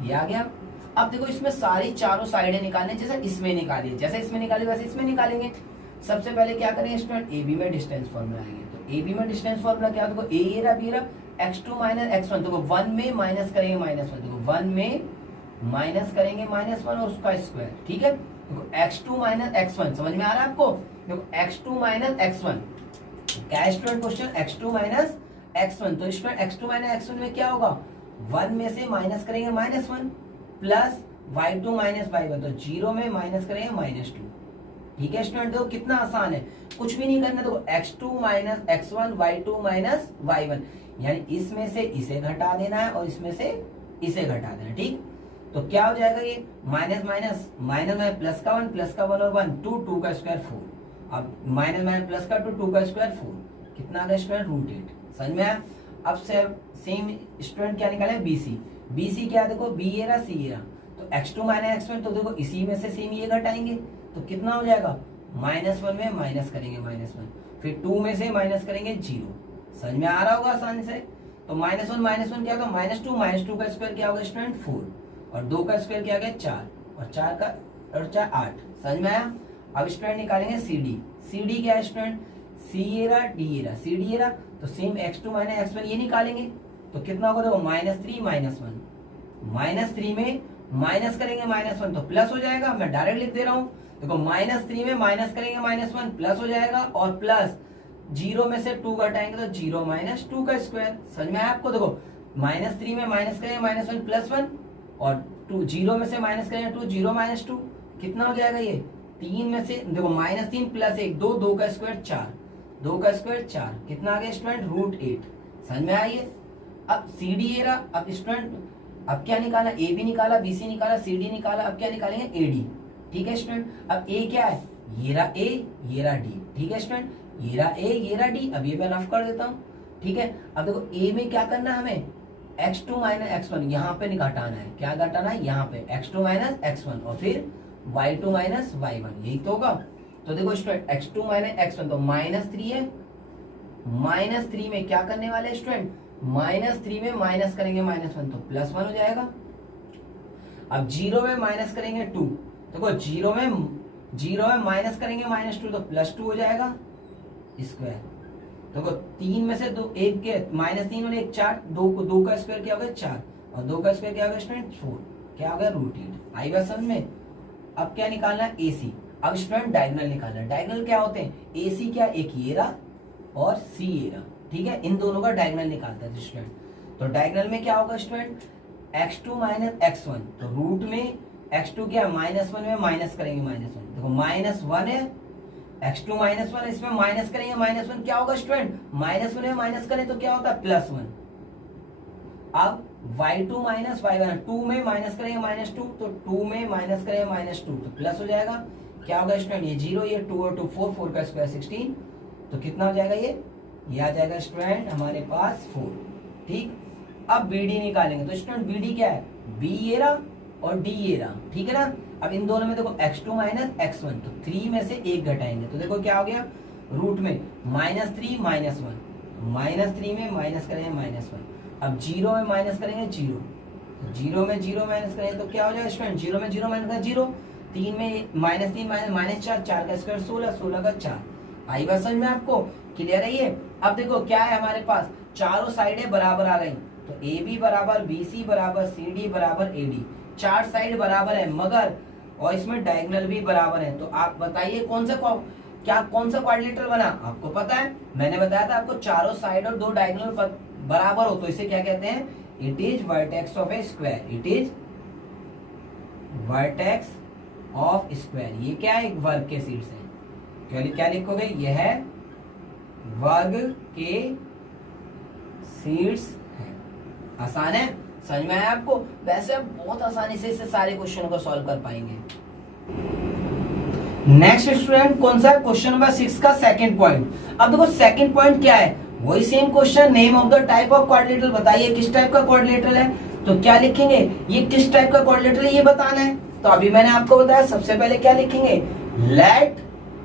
ये आ गया। अब देखो इसमें सारी चारों साइडें निकालने, जैसे इसमें निकालिए, जैसे इसमें निकालिए वैसे इसमें निकालेंगे। सबसे पहले क्या करेंगे स्टूडेंट, ए बी में डिस्टेंस फॉर्मूला आएंगे। तो ए बी में डिस्टेंस फॉर्मूला क्या, देखो ए ये रहा बी रहा, x2 माइनस x1, देखो 1 में माइनस करेंगे -1, देखो 1 में माइनस करेंगे -1 और उसका स्क्वायर। ठीक है, देखो x2 माइनस x1, समझ में आ रहा है आपको। देखो x2 माइनस x1 क्या student question, x2 minus x1, तो स्टूडेंट x2 माइनस x1 में क्या होगा, 1 में से माइनस करेंगे -1 प्लस y2 माइनस y1, तो 0 में माइनस करेंगे -2। ठीक है स्टूडेंट, देखो कितना आसान है, कुछ भी नहीं करना। देखो x2 minus x1, y2 minus y1, यानी इसमें से इसे घटा देना है और इसमें से इसे घटा देना है। ठीक, तो क्या हो जाएगा, ये माइनस माइनस माइनस में प्लस का 1 और 1 2 का स्क्वायर 4, अब माइनस माइनस प्लस का 2 का स्क्वायर 4, कितना आ गया स्टूडेंट, √8। समझ में आया। अब से सेम स्टूडेंट क्या निकाले, बीसी। बीसी क्या, देखो बी ये रहा सी ये रहा, तो x2 माइनस x1, तो देखो इसी में से सेम ये घटाएंगे तो कितना हो जाएगा, -1 में माइनस करेंगे -1, फिर 2 में से माइनस करेंगे 0। समझ में आ रहा होगा आसानी से। तो -1 क्या होगा, -2 का स्क्वायर क्या होगा स्टूडेंट 4, और 2 का स्क्वायर क्या गया 4, और 4 का और 4 8। समझ में आया। अब स्टूडेंट निकालेंगे सी डी। सी डी क्या है स्टूडेंट, सी ये रहा डी ये रहा, सी डी ये रहा, तो सेम x2 माइनस x1 ये निकालेंगे तो कितना होगा, देखो -3 -1, -3 में माइनस करेंगे -1 तो प्लस हो जाएगा। मैं डायरेक्ट लिख दे रहा हूँ, देखो -3 में माइनस करेंगे -1 प्लस हो जाएगा, और प्लस 0 में से 2 घटाएंगे तो 0 - 2 का स्क्वायर। समझ में आया आपको। देखो -3 में माइनस करेंगे -1 प्लस 1, और 0 में से माइनस करेंगे 2, 0 - 2, कितना हो जाएगा ये 3 में से, देखो -3 प्लस 1 2 का स्क्वायर 4, 2 का स्क्वायर 4, कितना आ गया स्टूडेंट √8। समझ में आइए। अब सी डी ये रहा, अब स्टूडेंट अब क्या निकाला, ए बी निकाला, बी सी निकाला, सी डी निकाला, अब क्या निकालेंगे ए डी। ठीक है स्टूडेंट, अब ए क्या है, ये रहा ए ये रहा डी। ठीक है स्टूडेंट, ये रहा ए ये रहा डी, अब ये मैं रफ कर देता हूँ। ठीक है, अब देखो ए में क्या करना है हमें, x2 माइनस x1 यहाँ पे घटाना है। क्या घटाना है, यहाँ पे x2 माइनस x1 और फिर y2 माइनस y1, यही तो होगा। तो देखो स्टूडेंट x2 माइनस x1 तो -3 है, -3 में क्या करने वाले स्टूडेंट, -3 में माइनस करेंगे -1 तो +1 हो जाएगा। अब 0 में माइनस करेंगे 2, देखो 0 में माइनस करेंगे -2 तो +2 हो जाएगा स्क्वायर। देखो 3 में से 2 1 के -3 और 1 4, 2 का स्क्वायर क्या होगा 4 और 2 का स्क्वायर क्या होगा स्टूडेंट 4, क्या होगा √8। आई बात समझ में। अब क्या निकालना है AC। अब स्टूडेंट डायगोनल निकालना है। डायगोनल क्या होते हैं, AC क्या, एक ये रहा और C ये रहा, ठीक है, इन दोनों का डायगोनल निकालता है स्टूडेंट। तो डायगोनल में क्या होगा स्टूडेंट, x2 - x1 तो रूट में x2 क्या -1 में माइनस करेंगे -1, देखो -1 है, x2 -1 इसमें माइनस करेंगे -1 क्या होगा स्टूडेंट, -1 में माइनस करें तो क्या होता है +1। अब y2 - y1 2 में माइनस करेंगे -2 तो 2 में माइनस करेंगे -2 तो प्लस हो जाएगा, क्या होगा स्टूडेंट, ये 0 ये 2 और 2 4, 4 का स्क्वायर 16 तो कितना हो जाएगा ये आ जाएगा स्टूडेंट हमारे पास 4। ठीक, अब BD निकालेंगे तो स्टूडेंट BD क्या है, B ये रहा और D ये रहा, ठीक है ना। अब इन दोनों में देखो x2 - x1 तो 3 में से 1 घटाएंगे तो देखो क्या हो गया, रूट में -3 - 1 -3 में माइनस करेंगे -1। अब 0 में माइनस करेंगे 0 तो 0 में 0 माइनस करेंगे तो क्या हो जाएगा स्टूडेंट, 0 में 0 माइनस करेंगे 0, 3 में -3 -4, 4 का स्क्वायर 16, 16 का 4। आई बात समझ में आपको, क्लियर है ये। अब देखो क्या है हमारे पास, चारों साइडें बराबर आ गई तो AB बराबर BC बराबर CD बराबर AD, 4 साइड बराबर है मगर और इसमें डायगोनल भी बराबर है। तो आप बताइए कौन सा क्वाड्रिलेटरल बना, आपको पता है, मैंने बताया था आपको, चारों साइड और 2 डायगोनल बराबर हो तो इसे क्या कहते हैं, it is vertex of A square, it is vertex of square. ये क्या है, एक वर्ग के शीर्ष है, क्या लिखोगे, यह है वर्ग के शीर्ष है। आसान है, समझ में आया आपको। वैसे आप बहुत आसानी से इससे सारे क्वेश्चन को सॉल्व कर पाएंगे। नेक्स्ट स्टूडेंट कौन सा, क्वेश्चन नंबर 6 का सेकंड पॉइंट। अब देखो सेकंड पॉइंट क्या है, वही same question, name of the type of quadrilateral, बताइए किस टाइप का क्वाड्रिलेटरल है। तो क्या लिखेंगे, ये किस टाइप का क्वाड्रिलेटरल है ये बताना है। तो अभी मैंने आपको बताया, सबसे पहले क्या लिखेंगे, लेट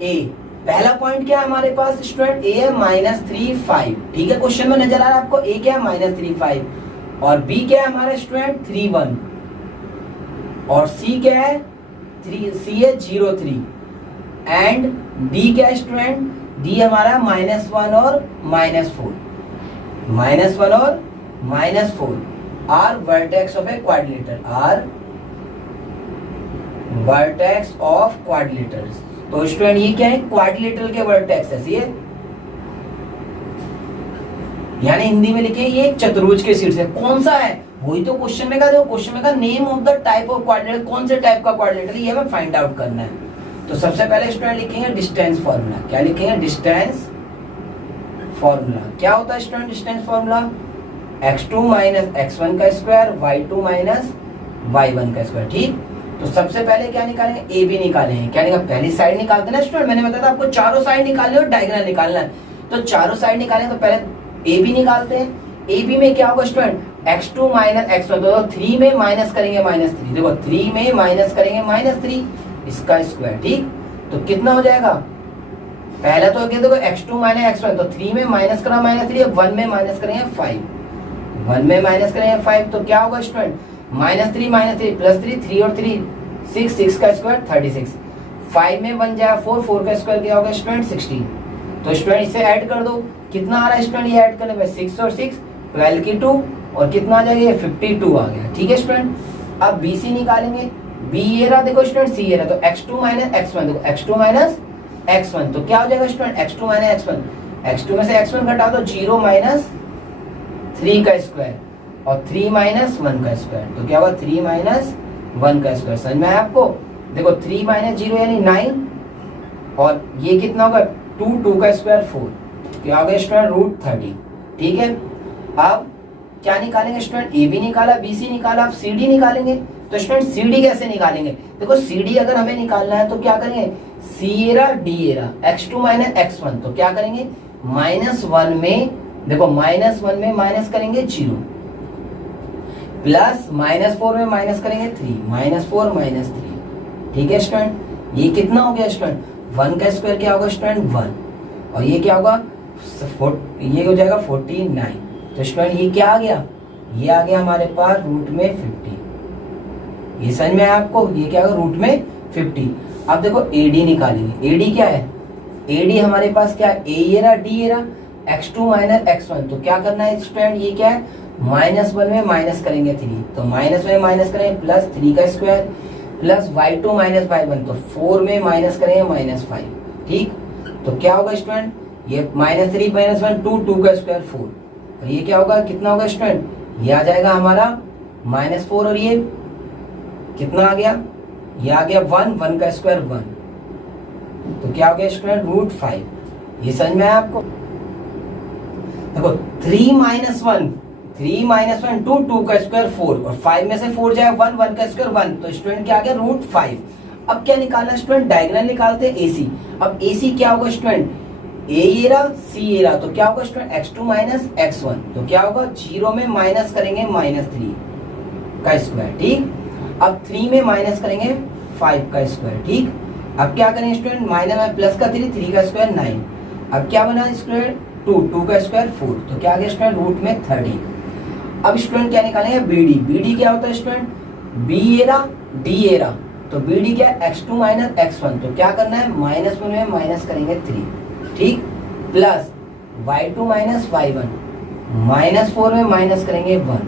ए, पहला पॉइंट क्या है हमारे पास स्टूडेंट, ए है -3 5, ठीक है, क्वेश्चन में नजर आ रहा है आपको, ए क्या है -3 5 और बी क्या है हमारे स्टूडेंट 3 1 और सी क्या है 3, सी है 0 3 एंड डी क्या है स्टूडेंट, डी हमारा -1 और -4, -1 और -4 are vertex of a quadrilateral, are vertex of quadrilateral. तो स्टूडेंट ये क्या है, क्वाड्रिलेटरल के वर्टेक्स है, ये यानी हिंदी में लिखे ये एक चतुर्भुज के शीर्ष है। कौन सा है, वही तो क्वेश्चन में का, देखो क्वेश्चन में का name of the type of quadrilateral, कौन से टाइप का क्वाड्रिलेटरल ये हमें फाइंड आउट करना है। तो सबसे पहले स्टूडेंट लिखेंगे डिस्टेंस फार्मूला, क्या लिखेंगे, डिस्टेंस फार्मूला। क्या होता है student distance formula, x2 - x1 का स्क्वायर, y2 - y1 का स्क्वायर। ठीक, तो सबसे पहले क्या निकालेंगे, ए बी निकालेंगे। क्या निकाल, पहली साइड निकालते ना स्टूडेंट, मैंने बताया था आपको चारों साइड निकालने और डायगोनल निकालना है। तो चारों साइड निकालेंगे तो पहले ए बी निकालते हैं। ए बी में क्या होगा स्टूडेंट, x2 - x1 तो 3 में माइनस करेंगे -3, देखो 3 में माइनस करेंगे -3 इसका स्क्वायर। ठीक, तो कितना हो जाएगा, पहला तो देखो x2 - x1 तो 3 में माइनस करा -3, अब 1 में माइनस करेंगे 5, 1 में माइनस करेंगे 5 तो क्या होगा स्टूडेंट, -3 प्लस 3, 3 और 3 6, 6 का स्क्वायर 36, 5 में 1 जाएगा 4, 4 का स्क्वायर क्या होगा स्टूडेंट 16। तो स्टूडेंट इसे ऐड कर दो, कितना आ रहा है स्टूडेंट, ये ऐड करने में 6 और 6 12 की 2 और कितना आ जाएगा, ये 52 आ गया। ठीक है स्टूडेंट, अब BC निकालेंगे, B ये रहा देखो स्टूडेंट, C ये रहा, तो x2 - x1 देखो x2 - x1 तो क्या हो जाएगा स्टूडेंट, x2 - x1, x2 में से x1 घटा दो 0 - 3 का स्क्वायर और 3 - 1 का स्क्वायर तो क्या होगा 3 - 1 का स्क्वायर। समझ में आया आपको, देखो 3 - 0 यानी 9 और ये कितना होगा 2 का स्क्वायर 4, क्या होगा स्टूडेंट √30। ठीक है, अब क्या निकालेंगे स्टूडेंट, ए बी निकाला, BC निकाला, अब CD निकालेंगे। तो स्टूडेंट CD कैसे निकालेंगे, देखो CD अगर हमें निकालना है तो क्या करेंगे, C ये रहा D ये रहा, x2 - x1 तो क्या करेंगे -1 में, देखो -1 में माइनस करेंगे 0 प्लस -4 में माइनस करेंगे 3, -4 -3। ठीक है स्टूडेंट, ये कितना हो गया स्टूडेंट, 1 का स्क्वायर क्या होगा स्टूडेंट 1 और ये क्या होगा ये हो जाएगा 49। तो स्टूडेंट ये क्या आ गया, ये आ गया हमारे पास रूट में 50। ये समझ में आया आपको, ये क्या होगा रूट में 50। अब देखो एडी निकालेंगे, एडी क्या है, एडी हमारे पास क्या है, ए ये रहा डी ये रहा, x2 माइनस x1। तो क्या करना है स्टूडेंट, ये क्या है -1 में माइनस करेंगे 3, तो माइनस में माइनस करेंगे प्लस 3 का square plus y2 minus y1, तो 4 में माइनस करेंगे -5। ठीक, तो क्या होगा स्टूडेंट, ये -3 -1 2 का स्क्वायर 4, और ये क्या होगा, कितना होगा स्टूडेंट, ये आ जाएगा हमारा -4, और ये कितना आ गया, ये आ गया 1 का स्क्वायर 1, तो क्या हो गया स्टूडेंट √5। ये समझ में आया आपको। देखो 3 - 1 2 का स्क्वायर 4, और 5 में से 4 जाए 1 का स्क्वायर 1, तो स्टूडेंट क्या आ गया √5। अब क्या निकालना स्टूडेंट, डायगोनल निकालते हैं AC। अब AC क्या होगा स्टूडेंट, A ये रहा C ये रहा, तो क्या होगा स्टूडेंट x2 माइनस x1, तो क्या होगा 0 में माइनस करेंगे -3 का स्क्वायर। ठीक, अब 3 में माइनस करेंगे 5 का स्क्वायर। ठीक, अब क्या करेंगे स्टूडेंट, माइनस में प्लस का 3 का स्क्वायर 9, अब क्या बना स्टूडेंट 2 का स्क्वायर 4, तो क्या आ गया स्टूडेंट रूट में 30। अब स्टूडेंट क्या निकालेंगे, BD क्या होता है स्टूडेंट, B ये रहा D ये रहा, तो BD क्या है x2 माइनस x1, तो क्या करना है -1 में माइनस करेंगे 3, ठीक, प्लस y2 माइनस y1, -4 में माइनस करेंगे 1,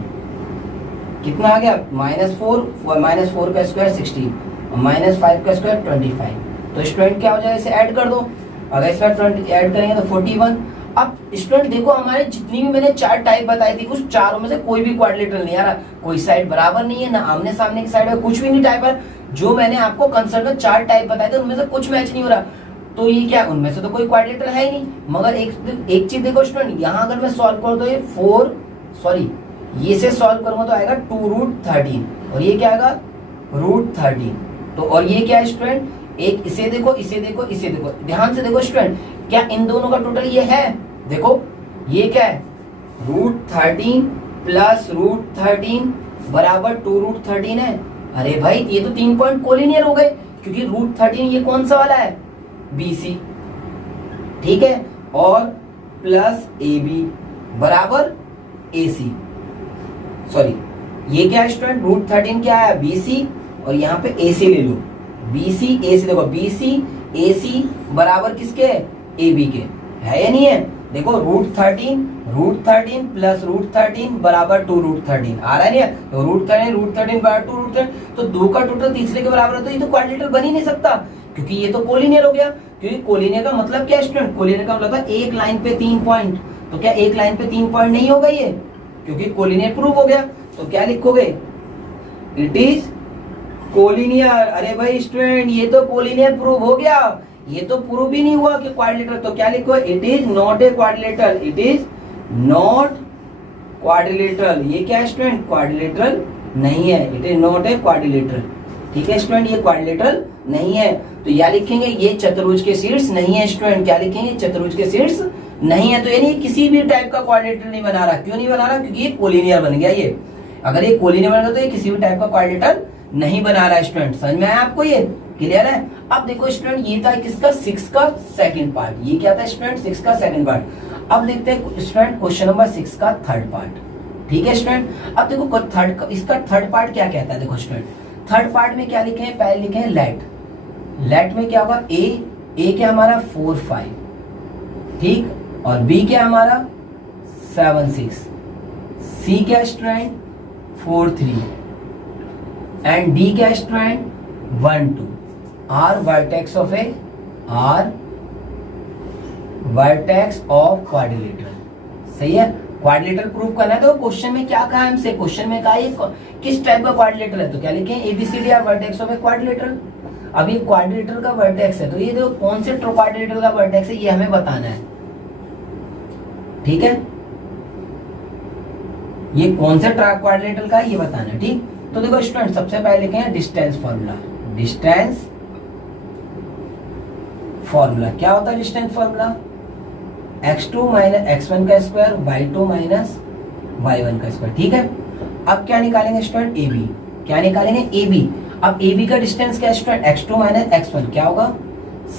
कितना आ गया -4 का स्क्वायर 16 और -5 का स्क्वायर 25। तो स्टूडेंट क्या हो जाएगा, इसे ऐड कर दो, अगर इसमें 20 ऐड करेंगे तो 41। अब स्टूडेंट देखो हमारे जितनी भी मैंने 4 टाइप बताई थी, उस चारों में से कोई भी क्वाड्रिलेटरल नहीं आ रहा, कोई साइड बराबर नहीं है, ना आमने सामने की साइड है, कुछ भी नहीं टाइप है। जो मैंने आपको कंसेप्ट में 4 टाइप बताए थे उनमें से कुछ मैच नहीं हो रहा, तो ये क्या, उनमें से तो कोई क्वाड्रिलेटरल है ही नहीं। मगर एक चीज देखो स्टूडेंट, यहाँ अगर मैं सॉल्व कर दो ये ये से सॉल्व करूंगा तो आएगा 2√13, और ये क्या आएगा √13। तो और ये क्या है स्टूडेंट, एक इसे देखो इसे देखो इसे देखो, ध्यान से देखो स्टूडेंट, क्या इन दोनों का टोटल ये है, देखो ये क्या है √13 प्लस √13 बराबर 2√13 है। अरे भाई ये तो 3 पॉइंट कोलिनियर हो गए, क्योंकि √13 ये कौन सा वाला है, BC, ठीक है, और प्लस AB बराबर AC। सॉरी, ये क्या है स्टूडेंट, √13 क्या है BC, और यहाँ पे AC ले लो, BC AC, देखो BC AC बराबर किसके, AB के, है या नहीं है। देखो √13 प्लस √13 बराबर 2√13 आ रहा है, नहीं है, तो √13 बराबर 2√13, तो 2 का टोटल तीसरे के बराबर है, तो ये तो क्वाड्रिलेटरल बन ही नहीं सकता, क्योंकि ये तो कोलिनियर हो गया। क्योंकि कोलिनियर का मतलब क्या है स्टूडेंट, कोलिनियर का मतलब एक लाइन पे 3 पॉइंट, तो क्या एक लाइन पे 3 पॉइंट नहीं होगा ये, क्योंकि कोलिनियर प्रूव हो गया। तो क्या लिखोगे, इट इज कोलिनियर। अरे भाई स्टूडेंट ये तो कोलिनियर प्रूव हो गया, ये तो प्रूव ही नहीं हुआ कि क्वाड्रिलेटरल, तो क्या लिखो, it is not a quadrilateral, it is not quadrilateral. ये क्या है स्टूडेंट, क्वाड्रिलेटरल नहीं है, it is not a quadrilateral. ठीक है स्टूडेंट, ये क्वाड्रिलेटरल नहीं है, तो या लिखेंगे ये चतुर्भुज के शीर्ष नहीं है स्टूडेंट, क्या लिखेंगे, चतुर्भुज के शीर्ष नहीं है। तो यानी किसी भी टाइप का क्वाड्रिलेटरल नहीं बना रहा, क्यों नहीं बना रहा, क्योंकि ये कोलिनियर बन गया। ये अगर ये कोलिनियर बन गया तो ये किसी भी टाइप का क्वाड्रिलेटरल नहीं बना रहा स्टूडेंट, समझ में आया आपको, ये क्लियर है। अब देखो स्टूडेंट, ये था किसका, 6 का सेकंड पार्ट, ये क्या था स्टूडेंट, 6 का सेकंड पार्ट। अब देखते हैं स्टूडेंट क्वेश्चन नंबर 6 का थर्ड पार्ट। ठीक है स्टूडेंट, अब देखो इसका थर्ड पार्ट क्या कहता है। देखो स्टूडेंट, थर्ड पार्ट में क्या लिखे हैं, पहले लिखे हैं लेट में क्या होगा, ए क्या हमारा 4 5, ठीक, और बी क्या हमारा 7 6, सी क्या स्टूडेंट 4 3, एंड डी क्या student 1 2 are vertex of a vertex of quadrilateral. सही है, क्वाड्रिलेटरल प्रूफ करना है। तो क्वेश्चन में क्या कहा है हमसे, क्वेश्चन में कहा है किस टाइप का क्वाड्रिलेटरल है, तो क्या लिखें, ABCD are vertex of a quadrilateral. अब ये क्वाड्रिलेटरल का वर्टेक्स है, तो ये देखो कौन से क्वाड्रिलेटरल का वर्टेक्स है, ये हमें बताना है। ठीक है, ये कौन से क्वाड्रिलेटरल का है ये बताना है। ठीक, तो देखो स्टूडेंट, सबसे पहले लिखें डिस्टेंस फॉर्मूला। डिस्टेंस फॉर्मूला क्या होता है, distance formula x2 minus x1 का स्क्वायर y2 माइनस y1 का स्क्वायर। ठीक है, अब क्या निकालेंगे स्टूडेंट, AB, क्या निकालेंगे AB। अब AB का डिस्टेंस क्या है स्टूडेंट, x2 माइनस x1 क्या होगा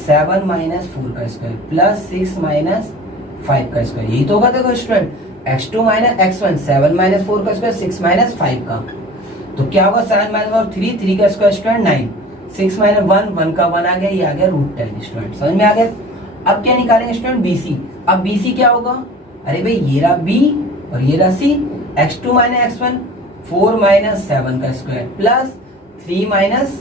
7 माइनस 4 का स्क्वायर प्लस 6 माइनस 5 का स्क्वायर, यही तो होगा देखो student, x2 minus x1 7 minus 4 का स्क्वायर 6 माइनस 5 का, तो क्या होगा 7 माइनस 4 3, 3 का स्क्वायर स्टूडेंट 9, 6 माइनस 1 1 का 1 आ गया, ये आ गया √10 स्टूडेंट, समझ में आ गया। अब क्या निकालेंगे स्टूडेंट BC, अब BC क्या होगा, अरे भाई ये रहा B और ये रहा C, x2 minus x1 4 minus 7 का स्क्वायर प्लस 3 माइनस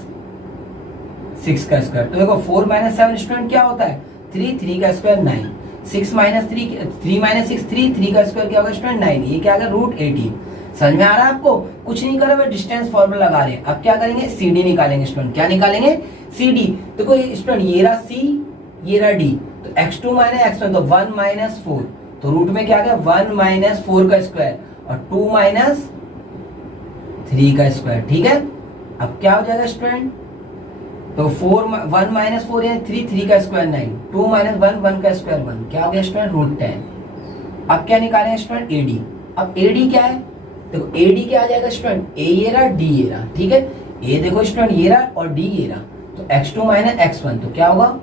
6 का स्क्वायर, तो देखो 4 माइनस 7 स्टूडेंट क्या होता है 3, 3 का स्क्वायर 9, 6 माइनस 3 माइनस 6 3, 3 का स्क्वायर क्या होगा स्टूडेंट 9, ये क्या आ गया √18। समझ में आ रहा है आपको, कुछ नहीं कर रहे, डिस्टेंस फॉर्मूला लगा रहे हैं। अब क्या करेंगे CD निकालेंगे स्टूडेंट, क्या निकालेंगे CD, देखो स्टूडेंट ये रहा C ये रहा D, तो x2 माइनस x1 तो 1 माइनस 4, तो रूट में क्या आ गया 1 माइनस 4 का स्क्वायर और 2 माइनस 3 का स्क्वायर, ठीक है। अब क्या हो जाएगा स्टूडेंट, तो 1 माइनस 4 यानी 3, 3 का स्क्वायर 9, 2 माइनस 1 1 का स्क्वायर 1, क्या हो गया स्टूडेंट √10। अब क्या निकालेंगे स्टूडेंट AD, अब AD क्या है, देखो AD क्या आ जाएगा स्टूडेंट, A ये रहा D ये रहा, ठीक है, A देखो स्टूडेंट ये रहा और D ये रहा, तो x2 माइनस x1 तो क्या होगा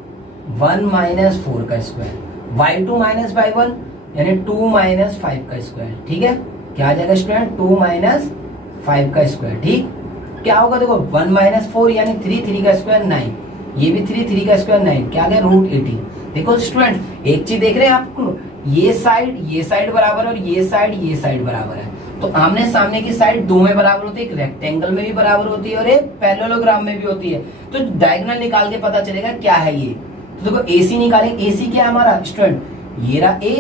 1 माइनस 4 का स्क्वायर, y2 माइनस y1 यानी 2 माइनस 5 का स्क्वायर, ठीक है, क्या आ जाएगा स्टूडेंट 2 माइनस 5 का स्क्वायर, ठीक, क्या होगा देखो 1 माइनस 4 यानी 3, 3 का स्क्वायर 9, ये भी 3, 3 का स्क्वायर 9, क्या आ गया √18। देखो स्टूडेंट एक चीज देख रहे हैं आपको, ये साइड बराबर और ये साइड बराबर है, तो आमने सामने की साइड दो में बराबर होती है, एक रेक्टेंगल में भी बराबर होती है और एक पैरेललोग्राम में भी होती है, तो डायगोनल निकाल के पता चलेगा क्या है ये। तो देखो AC निकालेंगे, AC क्या है हमारा स्टूडेंट, ये रहा A,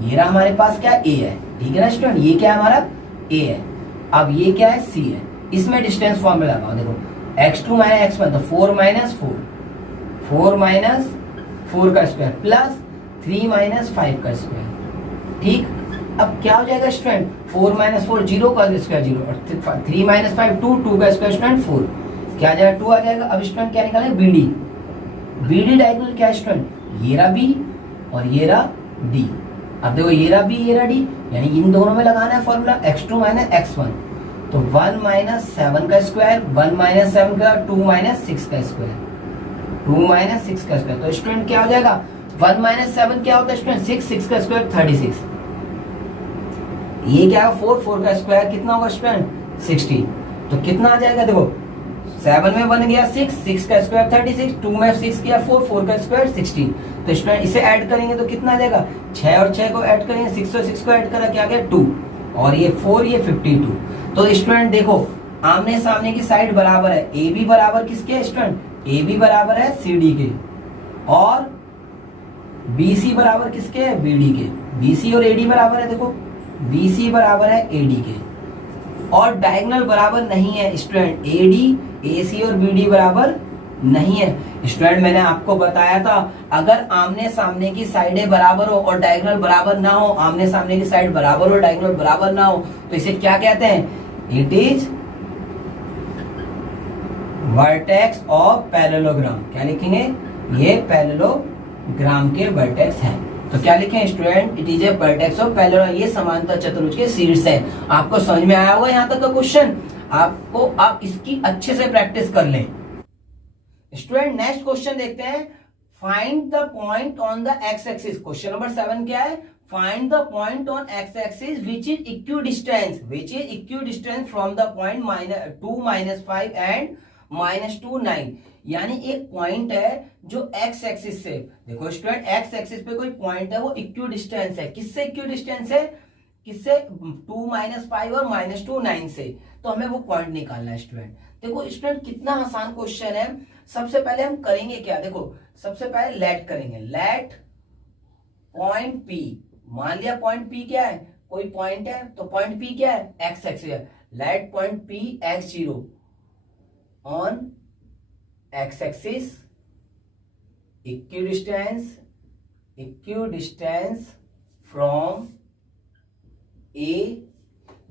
ये रहा हमारे पास क्या A है, ठीक है ना स्टूडेंट, ये क्या है हमारा A है, अब ये क्या है C है, इसमें डिस्टेंस फॉर्मूला लगाओ, देखो x2 माइनस x1 तो 4 माइनस 4 का स्क्वायर प्लस 3 माइनस 5 का स्क्वायर, ठीक। अब क्या हो जाएगा स्टूडेंट 4 माइनस 4 0 का स्क्वायर 0 और 3 माइनस 5 2 का स्क्वायर स्टूडेंट 4, क्या आ जाएगा 2 आ जाएगा। अब स्टूडेंट क्या निकालेंगे BD डायगोनल क्या है स्टूडेंट, ये रहा B और ये रहा D, अब देखो ये रहा B ये रहा D, यानी इन दोनों में लगाना है फॉर्मूला x2 माइनस x1, तो 1 माइनस 7 का स्क्वायर 1 माइनस 7 का 2 माइनस 6 का स्क्वायर 2 माइनस 6 का स्क्वायर, तो स्टूडेंट क्या हो जाएगा 1 माइनस 7 क्या होता है स्टूडेंट 6, 6 का स्क्वायर 36, ये क्या है 4 का स्क्वायर कितना होगा स्टूडेंट 16, तो कितना आ जाएगा देखो 7 में बन गया 6 का स्क्वायर 36, 2 में 6 किया 4 का स्क्वायर 16, तो स्टूडेंट इसे ऐड करेंगे तो कितना आ जाएगा 6 और 6 को ऐड करेंगे 6 और 6 को ऐड करा क्या आ गया 2 और ये 4 ये 52, तो स्टूडेंट देखो आमने सामने की साइड बराबर है, AB बराबर किसके है स्टूडेंट, AB बराबर है CD के और BC बराबर किसके है BD के, BC और AD बराबर है, देखो BC बराबर है AD के और डायगोनल बराबर नहीं है स्टूडेंट, AD AC और BD बराबर नहीं है स्टूडेंट। मैंने आपको बताया था अगर आमने सामने की साइडें बराबर हो और डायगोनल बराबर ना हो, आमने सामने की साइड बराबर हो डायगोनल बराबर ना हो, तो इसे क्या कहते हैं, it is vertex of parallelogram. क्या लिखेंगे, ये पैरेललोग्राम के वर्टेक्स हैं, तो क्या लिखें student, it is a vertex of parallelogram, ये समांतर चतुर्भुज के शीर्ष है। आपको समझ में आया होगा यहाँ तक का क्वेश्चन, आपको आप इसकी अच्छे से प्रैक्टिस कर लें स्टूडेंट। नेक्स्ट क्वेश्चन देखते हैं, find the point on the x axis. Question number 7 क्या है, find the point on x axis which is equidistance from the point -2 -5 and -2 9। यानी एक पॉइंट है जो एक्स एक्सिस से, देखो स्टूडेंट एक्स एक्सिस पे कोई पॉइंट है वो इक्विडिस्टेंस है, किससे इक्विडिस्टेंस है, किससे 2 -5 और -2 9 से, तो हमें वो पॉइंट निकालना है स्टूडेंट। देखो स्टूडेंट कितना आसान क्वेश्चन है। सबसे पहले हम करेंगे क्या, देखो सबसे पहले लेट करेंगे, लेट पॉइंट P, मान लिया पॉइंट P क्या है, कोई पॉइंट है तो पॉइंट P क्या है, एक्स एक्सिस है, let point P x0 on x axis equidistance from A।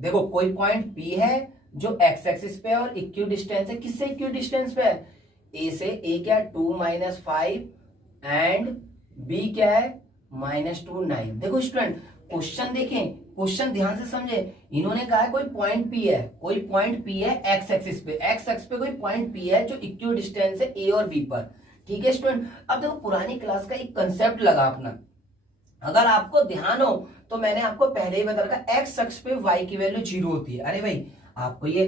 देखो कोई पॉइंट P है जो एक्स एक्सिस पे और इक्विडिस्टेंस है, किससे इक्विडिस्टेंस पे है, A से। A क्या है 2 -5 एंड B क्या है -2 9। देखो स्टूडेंट क्वेश्चन देखें, क्वेश्चन ध्यान से समझे, इन्होंने कहा है कोई पॉइंट P है, कोई पॉइंट P है एक्स एक्सिस पे, एक्स एक्सिस पे कोई पॉइंट P है जो इक्विडिस्टेंस है A और B पर, ठीक है स्टूडेंट। अब देखो पुरानी क्लास का एक कंसेप्ट लगा अपना, अगर आपको ध्यान हो तो मैंने आपको पहले ही बता रखा एक्स अक्ष पे वाई की वैल्यू 0 होती है। अरे भाई आपको ये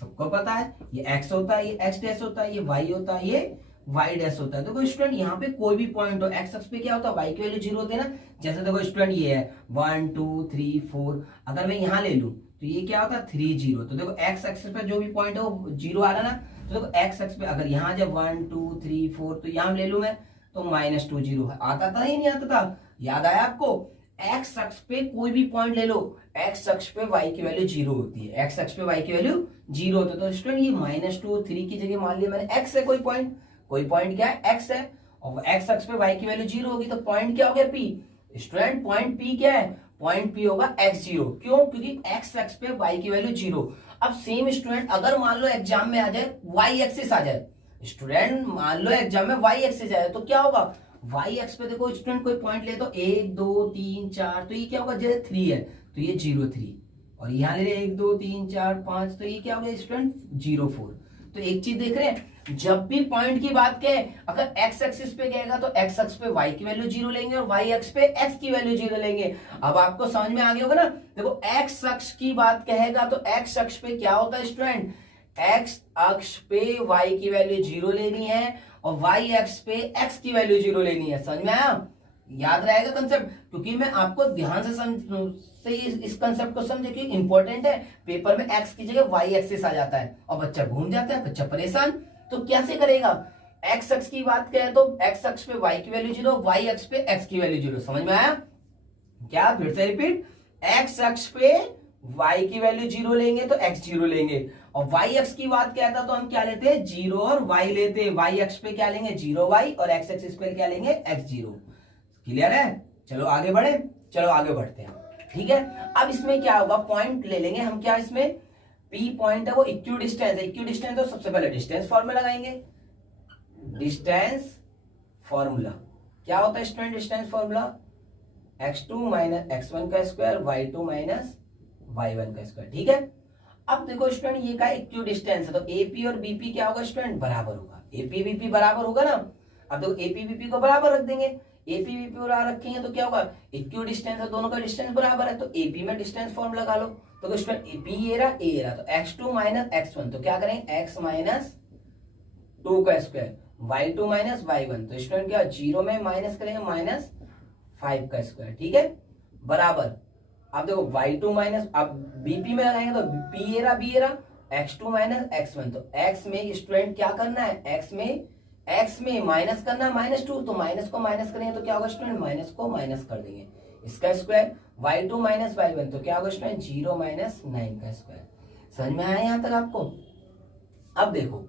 सबको पता है, ये एक्स होता है, ये एक्स डैश होता है, ये वाई होता है, ये वाई डैश होता है। देखो स्टूडेंट यहाँ पे कोई भी पॉइंट हो एक्स अक्ष पे क्या होता है, वाई की वैल्यू 0 होती है ना। जैसे देखो स्टूडेंट ये है 1 2 3 4, अगर मैं यहाँ ले लूं तो ये क्या होता है 3 0। तो देखो एक्स अक्ष पे जो भी पॉइंट है वो 0 आ रहा ना। तो देखो एक्स अक्ष पे अगर यहाँ जब 1 2 3 4 तो यहाँ ले लू मैं तो -2 0 आता था ही नहीं आता था। याद आया आपको, एक्स अक्ष पे कोई भी पॉइंट ले लो, एक्स अक्ष पे वाई की वैल्यू 0 होती है, एक्स अक्ष पे वाई की वैल्यू 0 होती है। तो स्टूडेंट ये -2 3 की जगह मान लिया मैंने एक्स है, कोई पॉइंट क्या है एक्स है, और एक्स अक्ष पे वाई की वैल्यू 0 होगी तो पॉइंट क्या हो गया पी। स्टूडेंट पॉइंट पी क्या है, पॉइंट पी होगा x0। क्यों, क्योंकि एक्स अक्ष पे वाई की वैल्यू 0। अब सेम स्टूडेंट अगर मान लो एग्जाम में आ जाए वाई एक्सिस आ जाए, स्टूडेंट मान लो एग्जाम में वाई एक्सिस आए तो क्या होगा, वाई एक्स पे देखो स्टूडेंट कोई पॉइंट ले तो 1 2 3 4, तो ये क्या होगा जैसे 3 है तो ये 0 3, और यहाँ ले 1 2 3 4 5 तो ये क्या होगा स्टूडेंट 0 4। तो एक चीज देख रहे हैं, जब भी पॉइंट की बात करें अगर एक्स एक्सिस पे गएगा तो एक्स अक्ष पे वाई की वैल्यू 0 लेंगे और वाई अक्ष पे एक्स की वैल्यू 0 लेंगे। अब आपको समझ में आ गया होगा ना। देखो एक्स अक्ष की बात कहेगा तो एक्स अक्ष पे क्या होता है स्टूडेंट, एक्स अक्ष पे वाई की वैल्यू 0 लेनी है और वाई अक्ष पे एक्स की वैल्यू 0 लेनी है। समझ में आया, याद रहेगा कंसेप्ट, क्योंकि मैं आपको ध्यान से इस कंसेप्ट को समझे कि इंपॉर्टेंट है। पेपर में एक्स की जगह वाई एक्सिस आ जाता है और बच्चा घूम जाता है, बच्चा परेशान। तो कैसे करेगा, एक्स अक्ष की बात करें तो एक्स अक्ष पे वाई की वैल्यू 0, वाई अक्ष पे एक्स की वैल्यू 0। समझ में आया क्या, फिर से रिपीट, एक्स अक्ष पे वाई की वैल्यू 0 लेंगे तो एक्स 0 लेंगे, और वाई अक्ष की बात कहता तो हम क्या लेते हैं 0 और वाई लेते हैं। वाई अक्ष पे क्या लेंगे 0 वाई और एक्स एक्सिस पे क्या लेंगे x 0। क्लियर है, चलो आगे बढ़े, चलो आगे बढ़ते हैं। ठीक है, अब इसमें क्या होगा, पॉइंट ले लेंगे हम, क्या इसमें P पॉइंट है वो इक्वी डिस्टेंस है, इक्वी डिस्टेंस तो सबसे पहले डिस्टेंस फॉर्मूला लगाएंगे। डिस्टेंस फॉर्मूला क्या होता है student, distance formula x2 minus x1 का स्क्वायर y2 माइनस y1 का स्क्वायर। ठीक है, अब देखो स्टूडेंट ये का इक्वी डिस्टेंस है तो AP और BP क्या होगा स्टूडेंट, बराबर होगा। AP BP बराबर होगा ना। अब देखो AP BP को बराबर रख देंगे, AP BP बराबर रखेंगे तो क्या होगा, इक्वी डिस्टेंस है, दोनों का डिस्टेंस बराबर है तो AP में डिस्टेंस फॉर्मूला लगा लो। तो स्टूडेंट B ये रहा तो x2 माइनस x1 तो क्या करेंगे x माइनस 2 का स्क्वायर, y2 माइनस y1 तो स्टूडेंट क्या 0 में माइनस करेंगे -5 का स्क्वायर। ठीक है, बराबर। अब देखो y2 माइनस, अब BP में लगाएंगे तो B ये रहा x2 माइनस x1 तो x में स्टूडेंट क्या करना है, x में माइनस करना है -2 तो माइनस को माइनस करेंगे तो क्या होगा स्टूडेंट, माइनस को माइनस कर देंगे, इसका स्क्वायर। y2 माइनस y1 तो क्या होगा स्टूडेंट 0 माइनस 9 का स्क्वायर। समझ में आया यहां तक आपको। अब देखो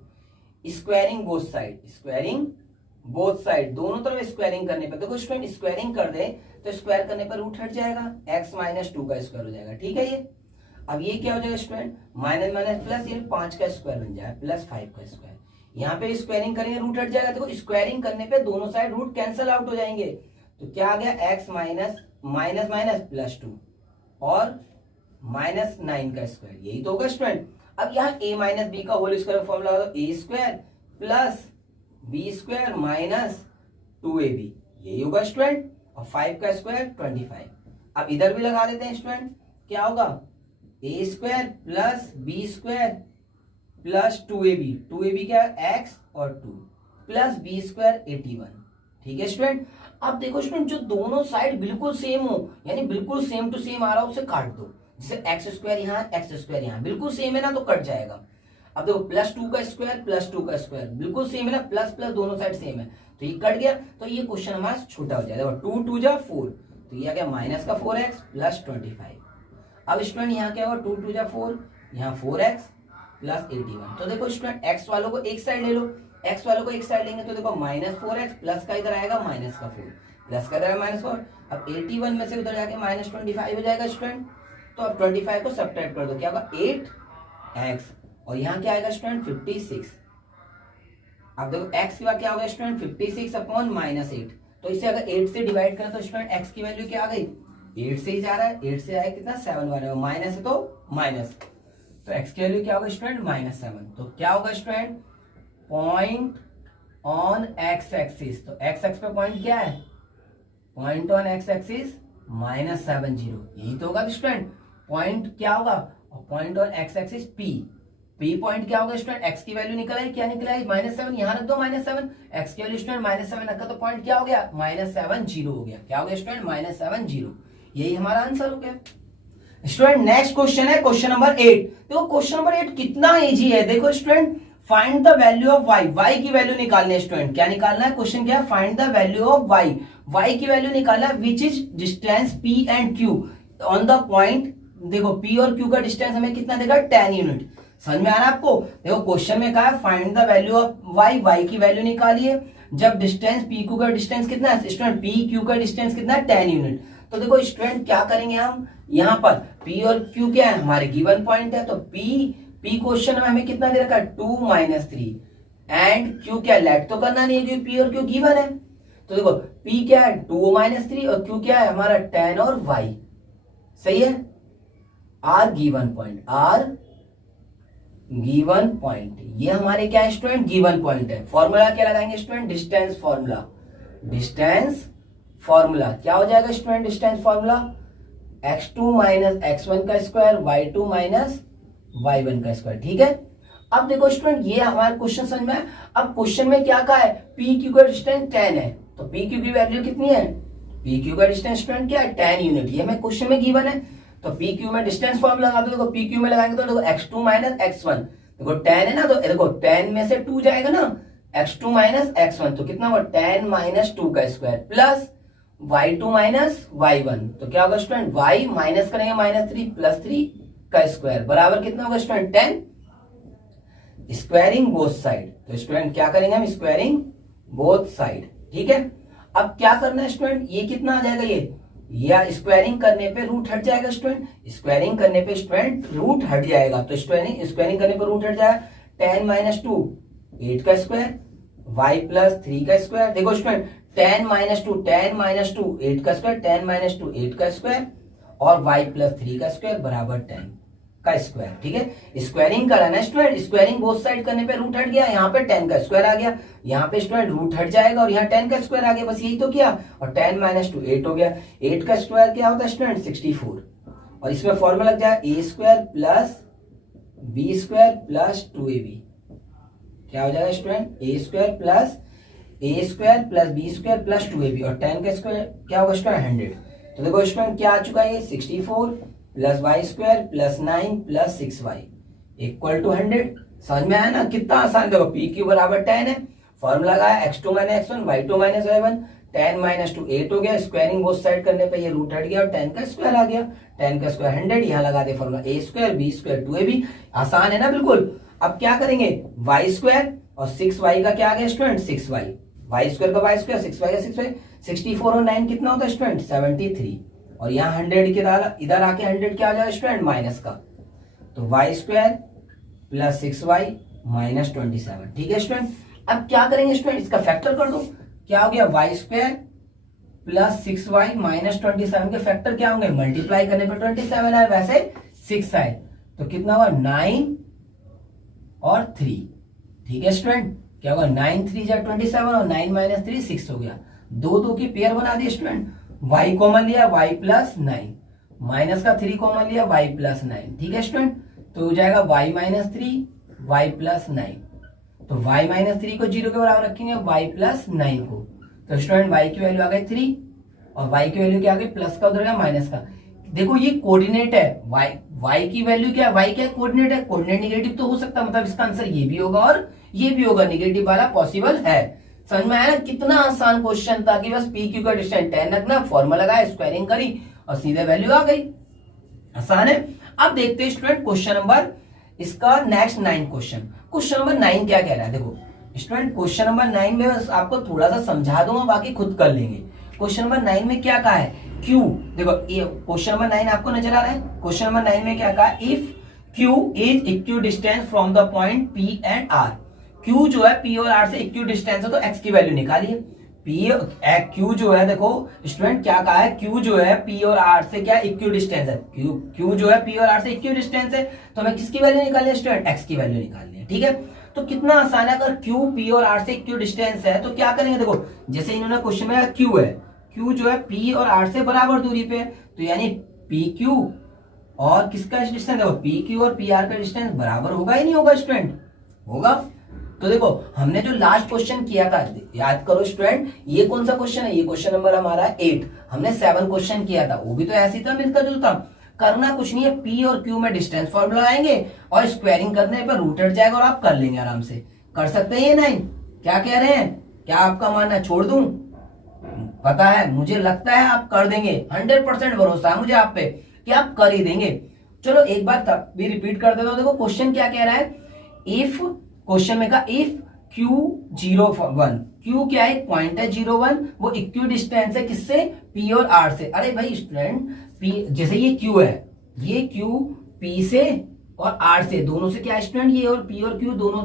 स्क्वायरिंग बोथ साइड, दोनों तरफ स्क्वायरिंग करने पर देखो स्टूडेंट स्क्वायरिंग कर दे तो स्क्वायर करने पर रूट हट जाएगा, x माइनस 2 का स्क्वायर हो जाएगा। ठीक है, ये अब ये क्या हो जाएगा स्टूडेंट, माइनस माइनस प्लस, ये 5 का स्क्वायर बन जाएगा प्लस 5 का स्क्वायर। यहाँ पे स्क्वायरिंग करेंगे रूट हट जाएगा, देखो स्क्वायरिंग करने पे दोनों साइड रूट कैंसिल आउट हो जाएंगे तो क्या आ गया x minus minus minus plus 2 और -9 का स्क्वायर, यही तो होगा स्टूडेंट। अब यहाँ a माइनस बी का होल स्क्वायर फॉर्मूला लगा दो, a square plus B square minus 2ab, यही होगा स्टूडेंट, और 5 का स्क्वायर 25। अब इधर भी लगा देते हैं स्टूडेंट, क्या होगा a square plus B square plus 2ab क्या है x और 2 प्लस बी स्क्वायर 81। ठीक है स्टूडेंट, अब देखो स्टूडेंट जो दोनों साइड बिल्कुल सेम हो, यानी बिल्कुल सेम टू सेम आ रहा हो उसे काट दो, जैसे एक्स स्क्वायर यहाँ एक्स स्क्वायर यहाँ बिल्कुल सेम है ना तो कट जाएगा। अब देखो +2 का स्क्वायर प्लस 2 का स्क्वायर बिल्कुल सेम है ना, प्लस प्लस दोनों साइड सेम है तो ये कट गया, तो ये क्वेश्चन हमारा छोटा हो जाएगा। 2 2 जा 4 तो ये आ गया माइनस का 4x प्लस 25। अब स्टूडेंट यहाँ क्या होगा 2 2 जा 4, यहाँ 4x प्लस 81। तो देखो स्टूडेंट x वालों को एक साइड ले लो, x वालों को एक साइड लेंगे तो देखो -4x प्लस का इधर आएगा माइनस का 4 प्लस का इधर -4। अब 81 में से उधर जाके -25 हो जाएगा स्टूडेंट, तो अब 25 को सब्ट्रैक्ट कर दो, क्या होगा 8x और यहाँ क्या आएगा स्टूडेंट 56। अब देखो x की बात क्या होगा स्टूडेंट 56 अपॉन -8, तो इसे अगर 8 से डिवाइड करें तो स्टूडेंट x की वैल्यू क्या आ गई, 8 से ही जा रहा है, 8 से आया कितना 7 बना, माइनस है तो माइनस, तो x की वैल्यू क्या होगा स्टूडेंट -7। तो क्या होगा student, point on x axis, तो x एक्स पे पॉइंट क्या है, पॉइंट ऑन एक्स एक्सिस -70, यही तो होगा स्टूडेंट। पॉइंट क्या होगा, point on x axis P point क्या होगा स्टूडेंट, एक्स की वैल्यू निकल आई, क्या निकल आई -7, यहां रख दो -7, एक्स की वैल्यू स्टूडेंट -7 रखा तो पॉइंट क्या हो गया -70 हो गया, क्या हो गया स्टूडेंट -70, यही हमारा आंसर हो गया। स्टूडेंट नेक्स्ट क्वेश्चन है क्वेश्चन नंबर 8। देखो क्वेश्चन नंबर 8 कितना इजी है, देखो student find the value of y, y की वैल्यू निकालनी है स्टूडेंट, क्या निकालना है, क्वेश्चन क्या है, find the value of y, y की वैल्यू निकालना है, which is distance p and q on the point. देखो p और q का डिस्टेंस हमें कितना देगा 10 यूनिट, समझ में आ रहा है आपको। देखो क्वेश्चन में कहा है find the value of y, y की वैल्यू निकालिए जब डिस्टेंस p q का डिस्टेंस कितना है स्टूडेंट, p q का डिस्टेंस कितना है 10 यूनिट। तो देखो स्टूडेंट क्या करेंगे हम, यहाँ पर p और q क्या है हमारे गिवन पॉइंट है, तो p क्वेश्चन में हमें कितना दे रखा है 2 - 3 एंड q क्या लेट तो करना नहीं है क्योंकि p और q गिवन है। तो देखो p क्या है 2 - 3 और q क्या है हमारा 10 और y, सही है। r given point, r given point, ये हमारे क्या है स्टूडेंट गिवन पॉइंट है। फॉर्मूला क्या लगाएंगे student, distance formula, distance formula क्या हो जाएगा student, distance formula x2 - x1 का स्क्वायर y2 - y1 का स्क्वायर, ठीक है। अब देखो स्टूडेंट ये हमारा क्वेश्चन समझ में, अब क्वेश्चन में क्या कहा है, पी क्यू का डिस्टेंस 10 है, तो पी क्यू की वैल्यू कितनी है, पी क्यू का डिस्टेंस स्टूडेंट क्या है 10 यूनिट, ये हमें क्वेश्चन में गिवन है। तो पी क्यू में डिस्टेंस फॉर्म लगा दो, देखो पी क्यू में लगाएंगे तो देखो x2 - x1, देखो 10 है ना, तो देखो 10 में से 2 जाएगा ना, x2 - x1 तो कितना हुआ 10 - 2 का स्क्वायर प्लस y2 - y1, तो क्या होगा स्टूडेंट y माइनस करेंगे -3 प्लस 3 का स्क्वायर बराबर कितना होगा स्टूडेंट 10, स्क्वायरिंग बोथ साइड। तो स्टूडेंट क्या करेंगे हम, स्क्वायरिंग बोथ साइड, ठीक है। अब क्या करना है स्टूडेंट, ये कितना आ जाएगा, ये या स्क्वायरिंग करने पे रूट हट जाएगा स्टूडेंट, स्क्वायरिंग करने पे स्टूडेंट रूट हट जाएगा, तो स्क्वायरिंग करने पे रूट हट जाएगा 10 - 2 8 का स्क्वायर y प्लस 3 का स्क्वायर, देखो स्टूडेंट 10 - 2 8 का स्क्वायर, 10 - 2 8 का स्क्वायर और y प्लस 3 का स्क्वायर बराबर 10 का स्क्वायर, ठीक है। स्क्वायरिंग कराना है स्टूडेंट, स्क्वायरिंग बोथ साइड करने पे रूट हट गया, यहाँ पे 10 का स्क्वायर आ गया, यहाँ पे स्टूडेंट रूट हट जाएगा और यहाँ 10 का स्क्वायर आ गया, बस यही तो किया, और 10 - 2 8 हो गया, 8 का स्क्वायर क्या होता है स्टूडेंट 64, और इसमें फॉर्मूला लग जाए a square plus b square plus 2ab, क्या हो जाएगा student a square plus b square plus 2ab, और 10 का स्क्वायर क्या होगा स्टूडेंट 100। तो देखो स्टूडेंट क्या आ चुका है 64 plus y square plus 9 plus 6y equal to 100, समझ में आया ना, कितना आसान। देखो पी क्यू बराबर 10 है, फॉर्मूला लगाया x2 - x1 y2 - y1, 10 - 2 8 हो गया, स्क्वायरिंग बोथ साइड करने पे ये रूट हट गया और 10 का स्क्वायर आ गया, 10 का स्क्वायर 100, यहाँ लगा दे formula a square b square 2ab, आसान है ना बिल्कुल। अब क्या करेंगे y स्क्वायर और 6y का क्या आ गया स्टूडेंट 6y, y स्क्वायर का y स्क्वायर 6y का 6y, 64 और 9 कितना होता है स्टूडेंट 73, और यहाँ 100 के इधर आके 100 क्या आ जाएगा स्टूडेंट माइनस का, तो y square plus 6y minus 27, ठीक है स्टूडेंट। अब क्या करेंगे स्टूडेंट, इसका फैक्टर कर दो, क्या हो गया y square plus 6y minus 27 के फैक्टर क्या होंगे, मल्टीप्लाई करने पे 27 आए, वैसे 6 आए, तो कितना हुआ 9 और 3, ठीक है स्टूडेंट। क्या होगा 9 3 जा 27 और 9 - 3 6 हो गया, 2 2 की पेयर बना दी स्टूडेंट, y कॉमन लिया y प्लस 9 माइनस का 3 कॉमन लिया y प्लस 9, ठीक है स्टूडेंट। तो हो जाएगा y - 3 y प्लस 9, तो y - 3 को 0 के बराबर रखेंगे y प्लस 9 को, तो स्टूडेंट y की वैल्यू आ गई 3 और y की वैल्यू क्या आ गई प्लस का उधर गया माइनस का। देखो ये कोऑर्डिनेट है, y की वैल्यू क्या है, y क्या कोऑर्डिनेट है, कोऑर्डिनेट निगेटिव तो हो सकता है, मतलब इसका आंसर ये भी होगा और ये भी होगा, निगेटिव वाला पॉसिबल है। समझ में आया कितना आसान क्वेश्चन था, कि बस पी क्यू का डिस्टेंस 10 रखना, फॉर्मूला लगाया, स्क्वायरिंग करी और सीधे वैल्यू आ गई, आसान है। अब देखते हैं स्टूडेंट क्वेश्चन नंबर इसका नेक्स्ट 9 क्वेश्चन नंबर 9 क्या कह रहा है। देखो स्टूडेंट क्वेश्चन नंबर 9 में बस आपको थोड़ा सा समझा दूंगा, बाकी खुद कर लेंगे। क्वेश्चन नंबर 9 में क्या कहा है, Q, देखो ये क्वेश्चन नंबर 9 आपको नजर आ रहा है, क्वेश्चन नंबर 9 में क्या कहा, if Q is equi distance from the point P and R, Q जो है P और R से इक्वी डिस्टेंस है, तो X की वैल्यू निकालिए। Q जो है, देखो स्टूडेंट क्या कहा है, Q जो है P और R से क्या इक्वी डिस्टेंस है, Q जो है P और R से इक्वी डिस्टेंस है, तो हमें किसकी वैल्यू निकालनी है स्टूडेंट, X की वैल्यू निकालनी है, ठीक है। तो कितना आसान है, अगर Q P और R से इक्वी डिस्टेंस है तो क्या करेंगे, देखो जैसे इन्होंने क्वेश्चन में Q है, Q जो है P और R से बराबर दूरी पे है, तो यानी PQ और किसका डिस्टेंस, देखो PQ और PR का डिस्टेंस बराबर होगा ही नहीं होगा स्टूडेंट, होगा। तो देखो हमने जो लास्ट क्वेश्चन किया था, याद करो स्टूडेंट, ये कौन सा क्वेश्चन है, ये क्वेश्चन नंबर हमारा 8, हमने 7 क्वेश्चन किया था, वो भी तो ऐसे ही था, मिलता जुलता। करना कुछ नहीं है, P और Q में डिस्टेंस फॉर्मूला आएंगे और स्क्वायरिंग करने पर रूट हट जाएगा और आप कर लेंगे आराम से, कर सकते हैं ये 9। क्या कह रहे हैं, क्या आपका मानना है, छोड़ दूं? पता है, मुझे लगता है आप कर देंगे, 100% भरोसा है मुझे आप पे कि आप कर ही देंगे। चलो एक बार भी रिपीट कर देता हूं, देखो क्वेश्चन क्या कह रहा है, इफ, क्वेश्चन में कहा इफ Q01, Q क्या है, एक पॉइंट है 01, वो इक्वी डिस्टेंस है किससे, P और R से। अरे भाई स्टूडेंट, P जैसे ये Q है, ये Q P से और R से, दोनों से क्या है स्टूडेंट, ये और P और Q दोनों,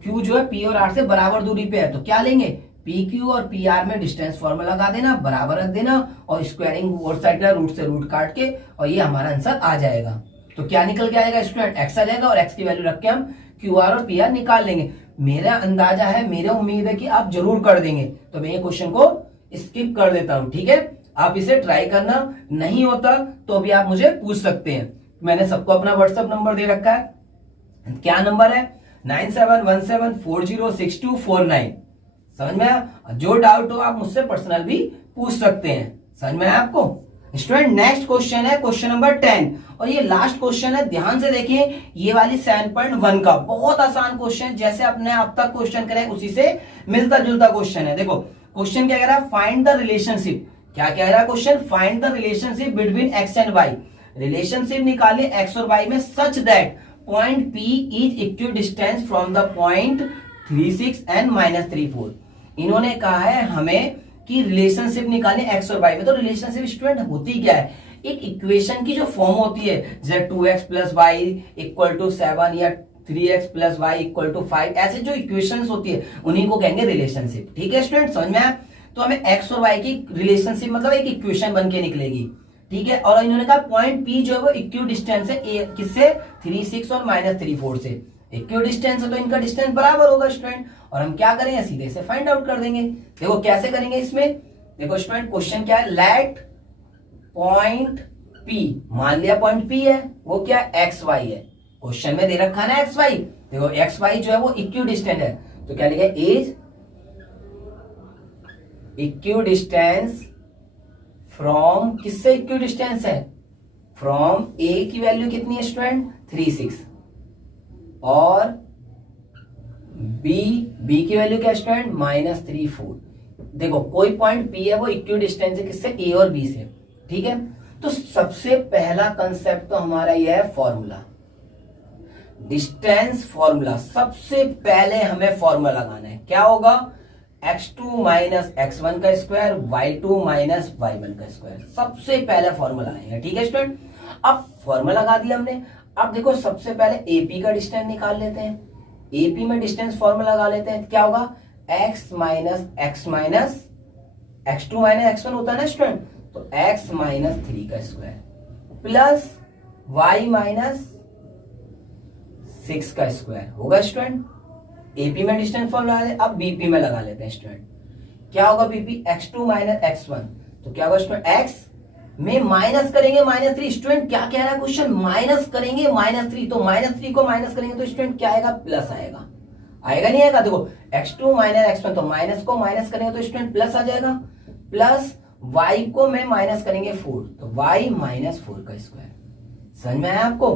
Q जो है P और R से बराबर दूरी पे है, तो क्या लेंगे, PQ और PR में डिस्टेंस फॉर्मूला लगा देना, बराबर रख देना और स्क्वायरिंग बोथ साइड का रूट से रूट काट के, और ये हमारा आंसर आ जाएगा। तो क्या निकल के आएगा स्टूडेंट, x आ जाएगा और x की वैल्यू रख के हम QR और PR निकाल लेंगे। मेरा अंदाजा है, मेरा उम्मीद है कि आप जरूर कर देंगे, तो मैं ये क्वेश्चन को स्किप कर देता हूं, ठीक है। आप इसे ट्राई करना, नहीं होता तो भी आप मुझे पूछ सकते हैं, मैंने सबको अपना व्हाट्सएप नंबर दे रखा है, क्या नंबर है, 9717406249। समझ में आया, जो डाउट हो आप मुझसे पर्सनल भी पूछ सकते हैं, समझ में आया आपको स्टूडेंट। नेक्स्ट क्वेश्चन है क्वेश्चन नंबर 10, और ये लास्ट क्वेश्चन है, ध्यान से देखिए, ये वाली 7.1 का बहुत आसान क्वेश्चन, जैसे अपने अब तक क्वेश्चन करें उसी से मिलता जुलता क्वेश्चन है। देखो क्वेश्चन क्या कह रहा है, फाइंड द रिलेशनशिप, क्या कह रहा है question, find the relationship between x and y, relationship निकालिए x और y में such that point P is equi distance from the point 36 and -34। इन्होंने कहा है हमें कि रिलेशनशिप निकालने x और y में, तो रिलेशनशिप स्टूडेंट होती क्या है, एक इक्वेशन की जो फॉर्म होती है, जैसे 2x plus Y equal to 7 या 3x plus Y equal to 5, ऐसे जो इक्वेशंस होती है उन्हीं को कहेंगे रिलेशनशिप, ठीक है स्टूडेंट, समझ में आया। तो हमें x और y की रिलेशनशिप मतलब एक इक्वेशन बन के निकलेगी, ठीक है। और इन्होंने कहा पॉइंट P जो है वो इक्वी डिस्टेंस है किससे, 36 और -34 से, इक्वी डिस्टेंस है तो इनका डिस्टेंस बराबर होगा स्टूडेंट, और हम क्या करेंगे, सीधे से फाइंड आउट कर देंगे। देखो कैसे करेंगे इसमें, देखो स्टूडेंट क्वेश्चन क्या है, लेट पॉइंट P, मान लिया पॉइंट P है, वो क्या एक्स वाई है, क्वेश्चन में दे रखा है ना एक्स वाई, देखो एक्स वाई जो है वो इक्वी डिस्टेंस है, तो क्या लिखा, इज इक्वी डिस्टेंस फ्रॉम, किससे इक्वी डिस्टेंस है, फ्रॉम ए की वैल्यू कितनी है स्टूडेंट 36, और बी की वैल्यू क्या स्टूडेंट -34। देखो कोई पॉइंट P है वो इक्वी डिस्टेंस है किससे, ए और बी से, ठीक है। तो सबसे पहला कंसेप्ट तो हमारा यह है फॉर्मूला, डिस्टेंस फॉर्मूला, सबसे पहले हमें फॉर्मूला लगाना है, क्या होगा, x2 माइनस x1 का स्क्वायर, y2 माइनस y1 का स्क्वायर, सबसे पहले फॉर्मूला आएगा, ठीक है स्टूडेंट। अब फॉर्मूला लगा दिया हमने, अब देखो सबसे पहले AP का डिस्टेंस निकाल लेते हैं, AP में डिस्टेंस फॉर्मूला लगा लेते हैं, क्या होगा, x minus x minus x2 minus x1 होता है ना स्टूडेंट, तो x माइनस 3 का स्क्वायर प्लस y माइनस 6 का स्क्वायर होगा स्टूडेंट। एपी में डिस्टेंस फॉर्मूला है, अब बीपी में लगा लेते हैं स्टूडेंट, क्या होगा बीपी, x2 माइनस x1, तो क्या होगा स्टूडेंट, x में माइनस करेंगे -3, स्टूडेंट क्या कह रहा है क्वेश्चन, माइनस करेंगे -3, तो -3 को माइनस करेंगे तो स्टूडेंट क्या आएगा, प्लस आएगा, आएगा नहीं आएगा, देखो x2 माइनस x1, तो माइनस को माइनस करेंगे तो स्टूडेंट प्लस आ जाएगा, प्लस y को में माइनस करेंगे 4, तो y माइनस 4 का स्क्वायर, समझ में आया आपको।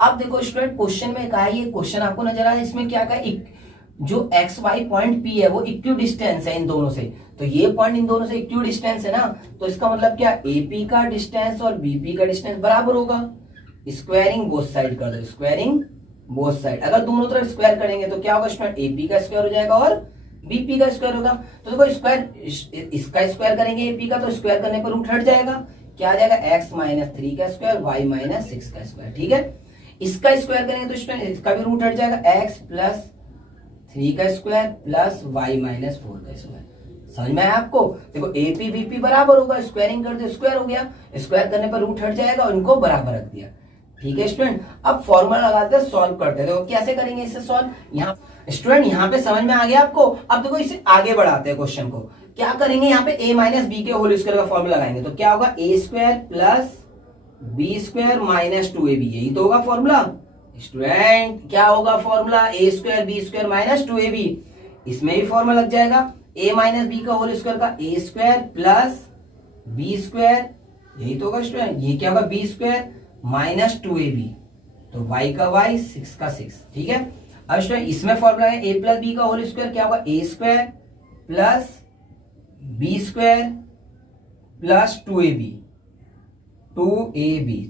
अब देखो स्टूडेंट क्वेश्चन में कहा है, ये क्वेश्चन आपको नजर आ रहा है, इसमें क्या कहा है, जो एक्स वाई पॉइंट P है वो इक्वी डिस्टेंस है इन दोनों से, तो ये पॉइंट इन दोनों से इक्वी डिस्टेंस है ना, तो इसका मतलब क्या, AP का डिस्टेंस और BP का डिस्टेंस बराबर होगा, स्क्वायरिंग बोथ साइड कर दो, स्क्वायरिंग बोथ साइड, अगर दोनों तरफ स्क्वायर करेंगे तो क्या होगा स्टूडेंट, AP का स्क्वायर हो जाएगा और BP का स्क्वायर होगा, तो देखो स्क्वायर, इसका स्क्वायर करेंगे AP का, तो स्क्वायर करने पर रूट हट जाएगा, क्या आ जाएगा, x माइनस 3 का स्क्वायर, y माइनस 6 का स्क्वायर, ठीक है। इसका स्क्वायर करेंगे तो स्टूडेंट इसका भी रूट हट जाएगा, x प्लस 3 का स्क्वायर प्लस y माइनस 4 का स्क्वायर, समझ में आया आपको। देखो AP BP बराबर होगा, स्क्वायरिंग कर दो स्क्वायर हो गया, स्क्वायर करने पर रूट हट जाएगा और इनको बराबर रख दिया, ठीक है स्टूडेंट। अब फॉर्मूला लगाते हैं, सॉल्व करते हैं, देखो कैसे करेंगे इसे सॉल्व, यहाँ स्टूडेंट यहाँ पे समझ में आ गया आपको। अब देखो इसे आगे बढ़ाते हैं क्वेश्चन को, क्या करेंगे यहाँ पे a माइनस बी के होल स्क्वायर का फॉर्मूला लगाएंगे, तो क्या होगा a square plus B square minus 2ab, यही तो होगा फॉर्मूला स्टूडेंट। क्या होगा formula, a square B square minus 2ab, इसमें भी फॉर्मूला लग जाएगा a माइनस बी का होल स्क्वायर का a square plus B square, यही तो होगा स्टूडेंट। ये क्या होगा b स्क्वायर माइनस 2ab, तो y का y 6 का 6, ठीक है। अब स्टूडेंट इसमें फॉर्मूला है a प्लस बी का होल स्क्वायर, क्या होगा a square plus B square plus 2ab,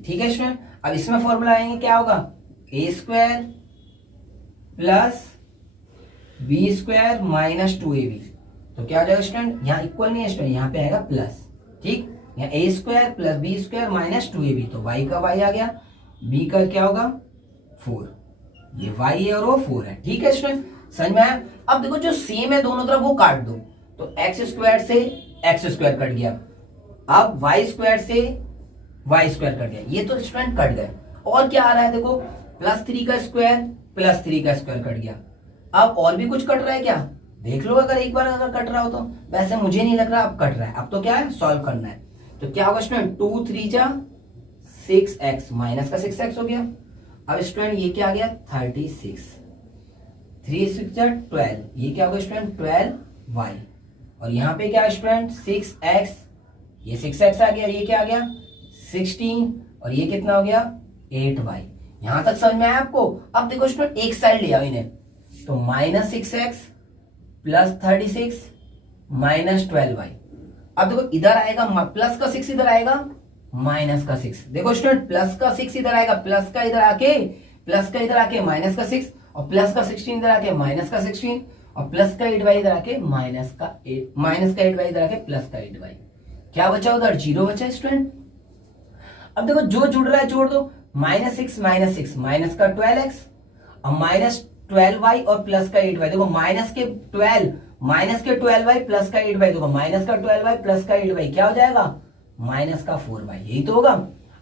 ठीक है स्टूडेंट। अब इसमें फॉर्मूला आएंगे, क्या होगा a square plus B square minus 2ab, तो क्या हो जाएगा स्टूडेंट, यहाँ इक्वल नहीं है स्टूडेंट, यहाँ पे आएगा प्लस, ठीक। यहाँ a square plus B square minus 2ab, तो y का y आ गया, b का क्या होगा 4, ये y है और वो 4 है, ठीक है स्टूडेंट, समझ में आया। अब देखो जो सेम है दोनों तरफ वो काट दो, तो एक्स स्क्वायर से एक्स स्क्वायर कट गया, अब वाई स्क्वायर से वाई स्क्वायर कट गया, ये तो स्टूडेंट कट गए। और क्या आ रहा है देखो, प्लस 3 का स्क्वायर प्लस 3 का स्क्वायर कट गया। अब और भी कुछ कट रहा है क्या, देख लो अगर एक बार अगर कट रहा हो तो, वैसे मुझे नहीं लग रहा अब कट रहा है। अब तो क्या है, सॉल्व करना है, तो क्या होगा स्टूडेंट 2 3 जा 6x माइनस का 6x हो गया। अब स्टूडेंट ये क्या आ गया 36, 3 6 जा 12, ये क्या होगा स्टूडेंट 12y, और यहाँ पे क्या है स्टूडेंट 6x, ये 6x आ गया, ये क्या आ गया 16, और ये कितना हो गया 8y। यहां तक समझ में आया आपको। अब देखो स्टूडेंट एक साइड ले आओ इन्हें, तो minus 6x plus 36 minus 12y। अब देखो इधर आएगा प्लस का 6, इधर आएगा माइनस का 6। देखो स्टूडेंट प्लस का 6 इधर आएगा, प्लस का इधर आके माइनस का 6, और प्लस का 16 इधर आके माइनस का 16, और प्लस का 8y इधर आके माइनस का 8y इधर आके प्लस का 8y। क्या बचा उधर, 0 बचा स्टूडेंट। अब देखो जो जुड़ रहा है जोड़ दो, माइनस 6 माइनस का 12x, और माइनस 12y और प्लस का 8y। देखो माइनस के 12y प्लस का 8y, देखो माइनस का 12y प्लस का 8y क्या हो जाएगा, माइनस का 4y, यही तो होगा।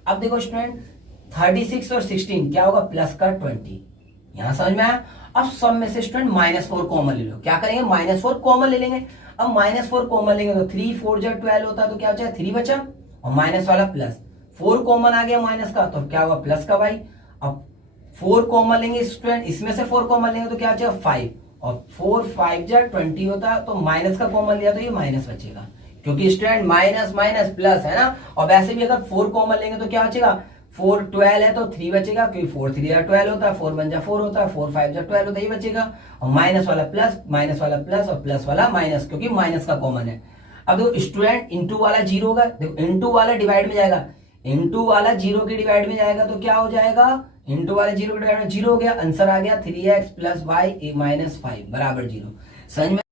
अब देखो स्टूडेंट 36 और 16 क्या होगा, प्लस का 20, यहां समझ में आया। अब सब में से स्टूडेंट -4 कॉमन ले लो, क्या करेंगे -4 कॉमन ले लेंगे। अब -4 कॉमन लेंगे तो 3 4 जा 12 होता, तो क्या बचा 3 बचा, और माइनस वाला प्लस, 4 कॉमन आ गया माइनस का, तो क्या होगा प्लस का y। अब 4 कॉमन लेंगे स्टूडेंट, इसमें से 4 कॉमन लेंगे तो क्या बचेगा 5, और 4 5 जा 20 होता, तो माइनस का कॉमन लिया तो ये माइनस बचेगा, क्योंकि स्टूडेंट माइनस माइनस प्लस है ना। और वैसे भी अगर 4 कॉमन लेंगे तो क्या बचेगा, 4 12 है तो 3 बचेगा, क्योंकि 4 3 जा 12 होता है, 4 1 जा 4 होता है, 4 5 जा 12 होता है, ये बचेगा। और माइनस वाला प्लस और प्लस वाला माइनस, क्योंकि माइनस का कॉमन है। अब देखो स्टूडेंट इंटू वाला 0 होगा, देखो इंटू वाला डिवाइड में जाएगा, इंटू वाला 0 के डिवाइड में जाएगा, तो क्या हो जाएगा, इंटू वाला 0 के डिवाइड में 0 हो गया, आंसर आ गया 3x प्लस y माइनस 5 बराबर 0। समझ में